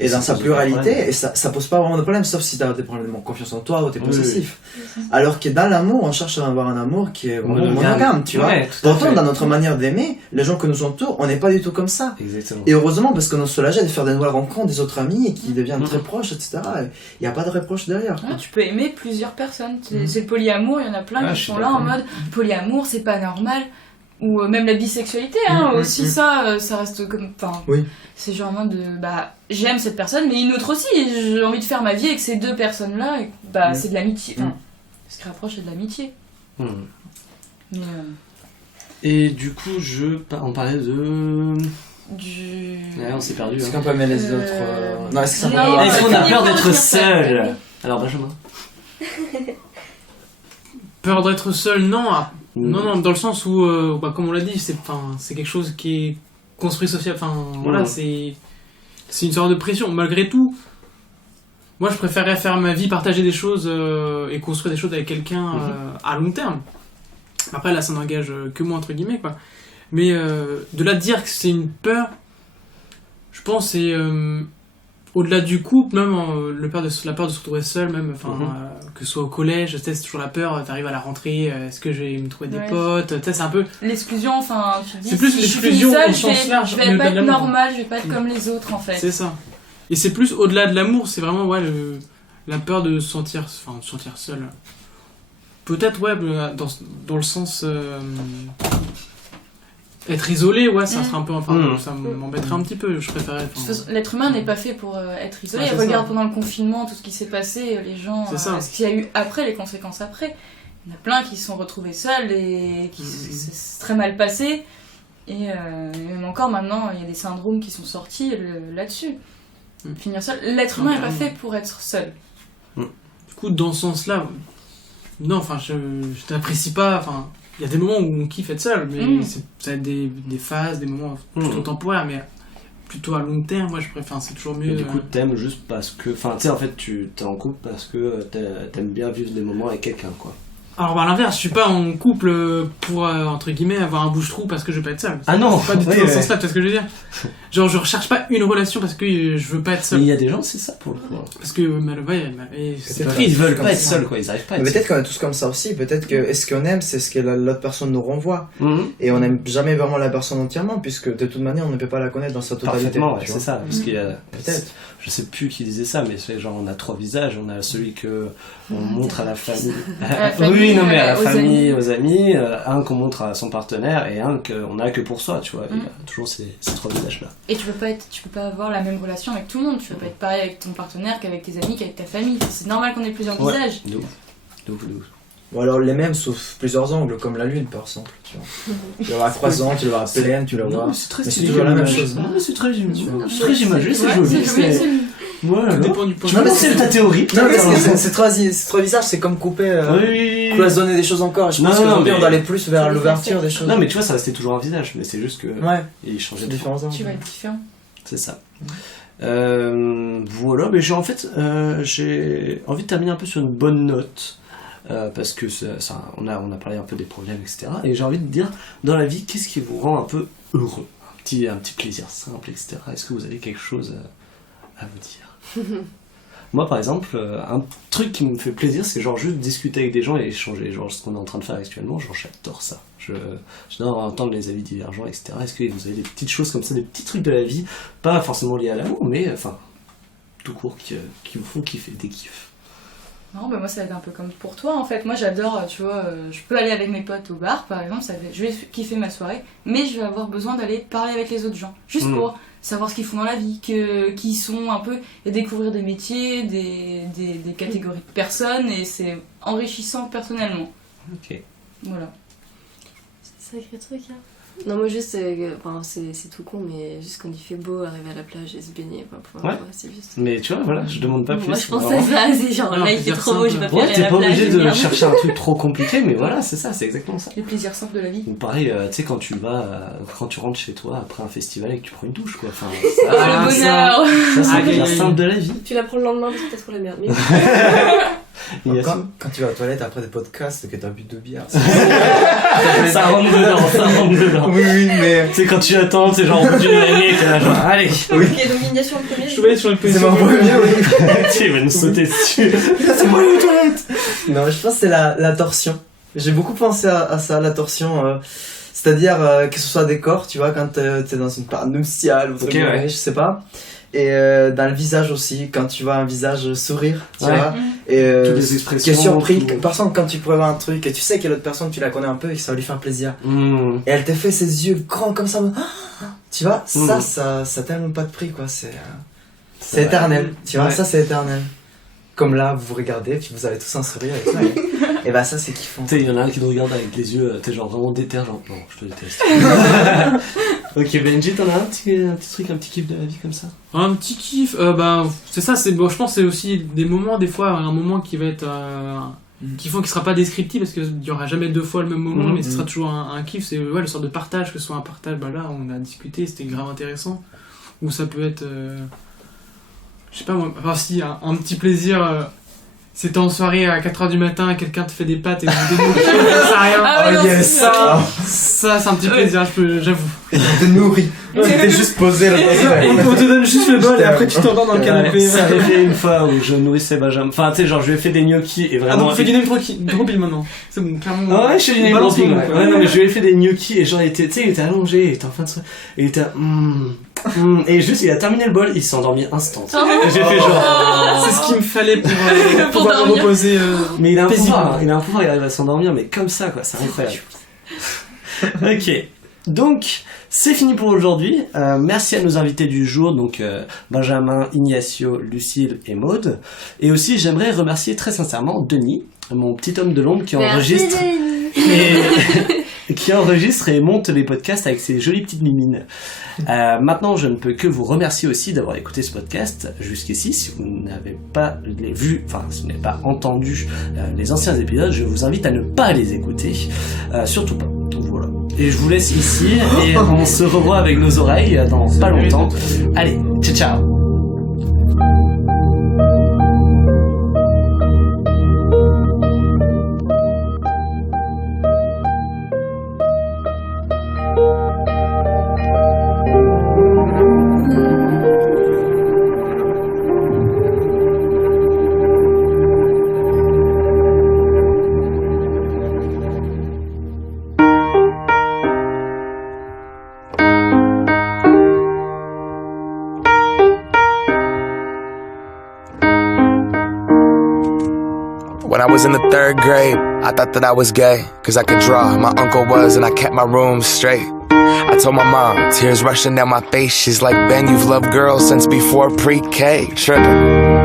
Et dans sa pluralité, et ça pose pas vraiment de problème, sauf si t'as des problèmes de confiance en toi ou t'es possessif. Alors que dans l'amour, on cherche à avoir un amour qui est vraiment monogame, tu vois. Pourtant, dans notre manière d'aimer, les gens que nous entourent, on n'est pas du tout comme ça. Exactement. Et heureusement, parce qu'on est soulagé de faire des nouvelles rencontres, des autres amis, et qui deviennent très proches, etc. Il n'y a pas de reproche derrière. Tu peux aimer plusieurs personnes. C'est le polyamour, il y en a plein qui sont là en mode polyamour, c'est pas normal. Ou même la bisexualité, aussi ça reste comme. Enfin, c'est genre en mode bah j'aime cette personne, mais une autre aussi, et j'ai envie de faire ma vie avec ces 2 personnes-là, et bah c'est de l'amitié. Enfin, ce qui rapproche, c'est de l'amitié. Mais, et du coup, on parlait de. Ouais, on s'est perdu. Est-ce qu'on peut mettre les autres. Non, est-ce qu'on a peur d'être seul? Alors, Benjamin. Peur d'être seul, non. Non, dans le sens où, comme on l'a dit, c'est quelque chose qui est construit social. Voilà, c'est une sorte de pression. Malgré tout, moi je préférerais faire ma vie, partager des choses et construire des choses avec quelqu'un à long terme. Après, là, ça n'engage que moi, entre guillemets, quoi. Mais de là de dire que c'est une peur, je pense c'est au-delà du couple, même la peur de se retrouver seul, même, que ce soit au collège, tu sais, c'est toujours la peur, t'arrives à la rentrée, est-ce que je vais me trouver des potes, tu sais, c'est un peu... L'exclusion, enfin, tu dis, c'est plus l'exclusion au sens large. Je vais pas être normal, je vais pas être comme les autres, en fait. C'est ça. Et c'est plus au-delà de l'amour, c'est vraiment, la peur de se sentir seul. Peut-être, dans le sens... être isolé, ça serait un peu... ça m'embêterait un petit peu, je préférais... L'être humain n'est pas fait pour être isolé. Regarde, pendant le confinement, tout ce qui s'est passé, les gens... ce qu'il y a eu après, les conséquences après. Il y en a plein qui se sont retrouvés seuls et qui c'est très mal passé. Et même encore maintenant, il y a des syndromes qui sont sortis là-dessus. Finir seul. L'être humain n'est pas fait pour être seul. Du coup, dans ce sens-là, non, je t'apprécie pas... Il y a des moments où on kiffe être seul, mais ça va être des phases, des moments plutôt temporaires, mais plutôt à long terme, moi je préfère, c'est toujours mieux. Et du coup, t'aimes juste parce que. Enfin, tu sais, en fait, tu t'es en couple parce que t'aimes bien vivre des moments avec quelqu'un, quoi. Alors à l'inverse, je suis pas en couple pour entre guillemets avoir un bouche-trou parce que je veux pas être seul. Ah non, pas du tout dans ce sens-là, tu vois ce que je veux dire. Genre je recherche pas une relation parce que je veux pas être seul. Mais il y a des gens, c'est ça pour le coup. Parce que c'est Ils triste. veulent pas être seuls, quoi. Ils arrivent pas à être Mais seuls. peut-être qu'on est tous comme ça aussi. Peut-être que ce qu'on aime, c'est ce que l'autre personne nous renvoie. Et on n'aime jamais vraiment la personne entièrement, puisque de toute manière, on ne peut pas la connaître dans sa totalité. Parfaitement, ouais, tu c'est vois. ça. Parce qu'il y a. Peut-être. Je sais plus qui disait ça, mais c'est genre on a 3 visages. On a celui que on montre à la famille. la famille, Oui, non, mais à la aux famille, amis. aux amis, un qu'on montre à son partenaire et un qu'on a que pour soi, tu vois. Il y a toujours ces 3 visages-là. Et tu peux pas avoir la même relation avec tout le monde. Tu peux pas être pareil avec ton partenaire qu'avec tes amis, qu'avec ta famille. C'est normal qu'on ait plusieurs visages. De ouf. De ouf, de ouf. Ou alors les mêmes, sauf plusieurs angles, comme la lune par exemple. Tu vois. Tu vas voir croissant, tu vas voir pleine, tu vas Non, voir. mais c'est très Mais c'est stylé toujours la comme même image. chose. Non, mais c'est très imagé, Ouais, c'est joli, c'est joli. Voilà. Tout dépend du point Tu de vois, vue. c'est ta théorie. Non, parce que c'est trois visages, c'est comme couper, Oui. cloisonner des choses encore. Je Non, pense non, qu'aujourd'hui mais- on doit aller plus vers l'ouverture des choses. Non, mais tu vois, ça restait toujours un visage, mais c'est juste que Ouais, il changeait c'est de forme. différents angles. Tu vas être différent. C'est ça. Voilà, mais j'ai envie de terminer un peu sur une bonne note. Parce que on a parlé un peu des problèmes, etc. Et j'ai envie de dire, dans la vie, qu'est-ce qui vous rend un peu heureux? Un petit plaisir simple, etc. Est-ce que vous avez quelque chose à vous dire? Moi, par exemple, un truc qui me fait plaisir, c'est genre juste discuter avec des gens et échanger. Genre ce qu'on est en train de faire actuellement, genre j'adore ça. J'adore entendre les avis divergents, etc. Est-ce que vous avez des petites choses comme ça, des petits trucs de la vie, pas forcément liés à l'amour, mais enfin, tout court, qui vous font kiffer, des kiffs? Non, bah moi ça va être un peu comme pour toi en fait. Moi j'adore, tu vois, je peux aller avec mes potes au bar par exemple, je vais kiffer ma soirée, mais je vais avoir besoin d'aller parler avec les autres gens, juste pour savoir ce qu'ils font dans la vie, qui sont un peu, et découvrir des métiers, des catégories de personnes, et c'est enrichissant personnellement. Ok. Voilà. C'est sacré truc, hein. Non, moi juste, c'est tout con, mais juste quand il fait beau, arriver à la plage et se baigner, Ouais. c'est juste. Mais tu vois, voilà, je demande pas plus. Moi je pense vraiment. à ça, c'est genre Non, là il fait plaisir trop beau, j'ai simple. pas pu Ouais, aller à t'es la pas plage. obligé de merde. chercher un truc trop compliqué, mais voilà, c'est ça, c'est exactement ça. Les plaisirs simples de la vie. Ou pareil, tu sais, quand tu rentres chez toi après un festival et que tu prends une douche, quoi. Enfin, Ah, le bonheur. ça c'est Ah, un plaisir oui. simple de la vie. Tu la prends le lendemain parce que t'as trop la merde. Mais... Il y a Quand tu vas aux toilettes après des podcasts, que t'as bu 2 bières. ça rentre dedans, ça rentre dedans. Oui, mais. Tu sais, quand tu attends, c'est genre au bout d'une année, t'es là, genre, allez. Ok, donc Ignacio en premier. Je vais aller sur une C'est position. mon premier, oui. Tu sais, il va nous sauter dessus. C'est moi les toilettes. Non, je pense que c'est la torsion. J'ai beaucoup pensé à ça, la torsion. C'est-à-dire que ce soit des corps, tu vois, quand t'es dans une part nuptiale ou Ok, truc, ouais. je sais pas. Et dans le visage aussi, quand tu vois un visage sourire, tu Ouais. vois. Et Toutes les expressions. qui est surpris. tout. Par exemple, quand tu pourrais voir un truc et tu sais que l'autre personne, tu la connais un peu et que ça va lui faire plaisir. Mmh. Et elle te fait ses yeux grands comme ça. Tu vois, Mm. ça a tellement pas de prix, quoi. C'est C'est éternel. Tu vois, Ouais. ça c'est éternel. Comme là, vous vous regardez, puis vous avez tous un sourire et tout. Et bah, ça c'est kiffant. Tu sais, il y en a un qui nous regarde avec les yeux, t'es genre vraiment déter, genre, non, je te déteste. Ok, Benji, t'en as un petit truc, un petit kiff de la vie comme ça? Un petit kiff, c'est ça, je pense que c'est aussi des moments, des fois, un moment qui va être kiffant, qui sera pas descriptif parce qu'il y aura jamais 2 fois le même moment, mais ce sera toujours un kiff, c'est le sorte de partage, que ce soit un partage, là on a discuté, c'était grave intéressant, ou ça peut être, je sais pas moi, enfin si, un petit plaisir. C'était en soirée à 4h du matin, quelqu'un te fait des pâtes et vous dénoue, ça sert à rien. Ah ouais, non, yes. c'est ça. Ça, c'est un petit plaisir, j'avoue. Te nourris. T'es juste posé là. On te donne juste le bol et après tu t'endors dans le canapé. Ça avait fait une fois où je nourrissais Benjamin. Enfin, tu sais, genre, je lui ai fait des gnocchis et Ah vraiment. donc on fait du name dropping maintenant. C'est bon, clairement. Ah ouais, je fais du name balance dropping, mon ouais. quoi. Ouais, non, mais je lui ai fait des gnocchis et genre, tu sais, il était allongé, il était en fin de soirée, et il était et juste, il a terminé le bol, il s'est endormi instant. Et j'ai fait genre. C'est ce qu'il me fallait pour Pour pouvoir me dormir. reposer. Mais il a un paisible. pouvoir, hein. Il arrive à s'endormir, mais comme ça, quoi, c'est incroyable. Ok. Donc, c'est fini pour aujourd'hui. Merci à nos invités du jour, donc Benjamin, Ignacio, Lucille et Maude. Et aussi, j'aimerais remercier très sincèrement Denis, mon petit homme de l'ombre qui enregistre qui enregistre et monte les podcasts avec ses jolies petites mimines. Maintenant, je ne peux que vous remercier aussi d'avoir écouté ce podcast jusqu'ici. Si vous n'avez pas vu, enfin, si vous n'avez pas entendu les anciens épisodes, je vous invite à ne pas les écouter. Surtout pas. Donc voilà. Et je vous laisse ici et on se revoit avec nos oreilles dans pas longtemps. Allez, ciao ciao. was in the 3rd grade, I thought that I was gay, cause I could draw. My uncle was, and I kept my room straight. I told my mom, tears rushing down my face. She's like, Ben, you've loved girls since before pre-K. Trippin'.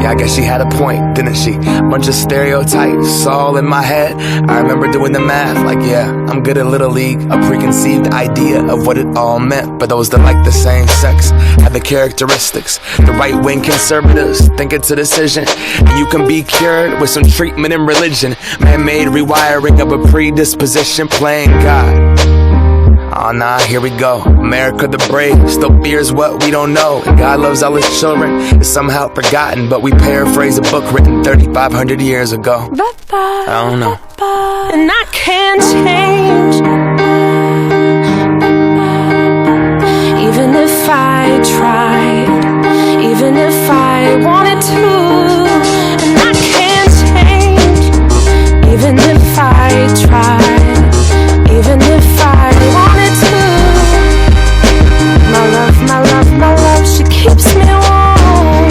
Yeah, I guess she had a point, didn't she? Bunch of stereotypes all in my head. I remember doing the math, like, yeah, I'm good at Little League. A preconceived idea of what it all meant. But those that like the same sex have the characteristics. The right-wing conservatives think it's a decision. And you can be cured with some treatment and religion. Man-made rewiring of a predisposition, playing God. Oh nah, here we go. America the brave still fears what we don't know. And God loves all his children. It's somehow forgotten, but we paraphrase a book written 3,500 years ago. I don't know. And I can't change, even if I tried, even if I wanted to. And I can't change, even if I tried, even if I wanted to. My love, my love, my love, she keeps me warm.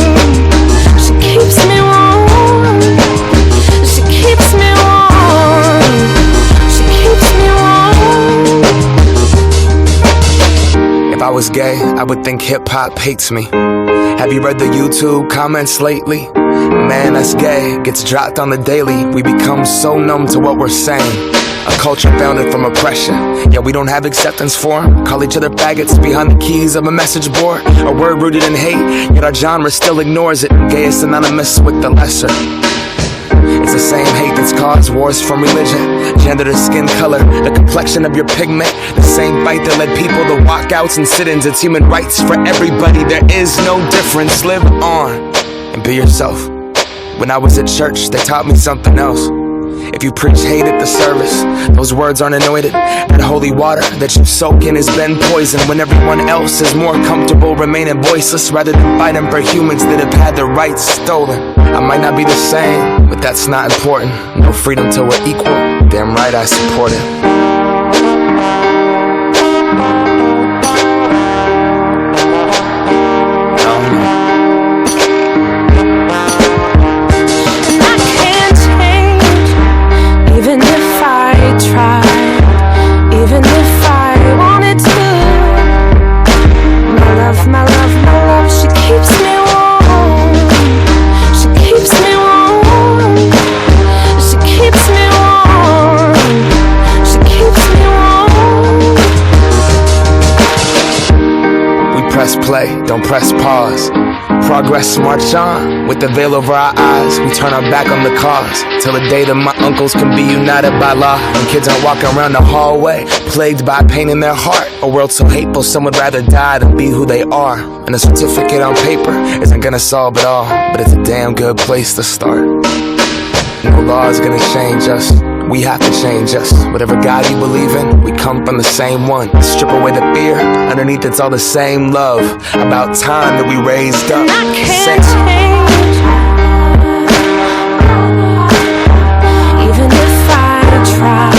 She keeps me warm. She keeps me warm. She keeps me warm. If I was gay, I would think hip-hop hates me. Have you read the YouTube comments lately? Man, that's gay, gets dropped on the daily. We become so numb to what we're saying. A culture founded from oppression. Yeah, we don't have acceptance for 'em. Call each other faggots behind the keys of a message board. A word rooted in hate, yet our genre still ignores it. Gay is synonymous with the lesser. It's the same hate that's caused wars from religion, gender to skin color, the complexion of your pigment. The same fight that led people to walkouts and sit-ins. It's human rights for everybody. There is no difference. Live on and be yourself. When I was at church, they taught me something else. If you preach hate at the service, those words aren't anointed. That holy water that you soak in has been poisoned. When everyone else is more comfortable remaining voiceless rather than fighting for humans that have had their rights stolen. I might not be the same, but that's not important. No freedom till we're equal. Damn right I support it. Even if I tried, even if I wanted to. My love, my love, my love, she keeps me warm. She keeps me warm. She keeps me warm. She keeps me warm. We press play, don't press pause. Progress march on, with the veil over our eyes. We turn our back on the cause, till the day that my uncles can be united by law. And kids aren't walking around the hallway, plagued by pain in their heart. A world so hateful, some would rather die than be who they are. And a certificate on paper isn't gonna solve it all, but it's a damn good place to start. No law is gonna change us, we have to change us. Whatever God you believe in, we come from the same one. Strip away the fear, underneath it's all the same love. About time that we raised up. And I can't change, even if I try.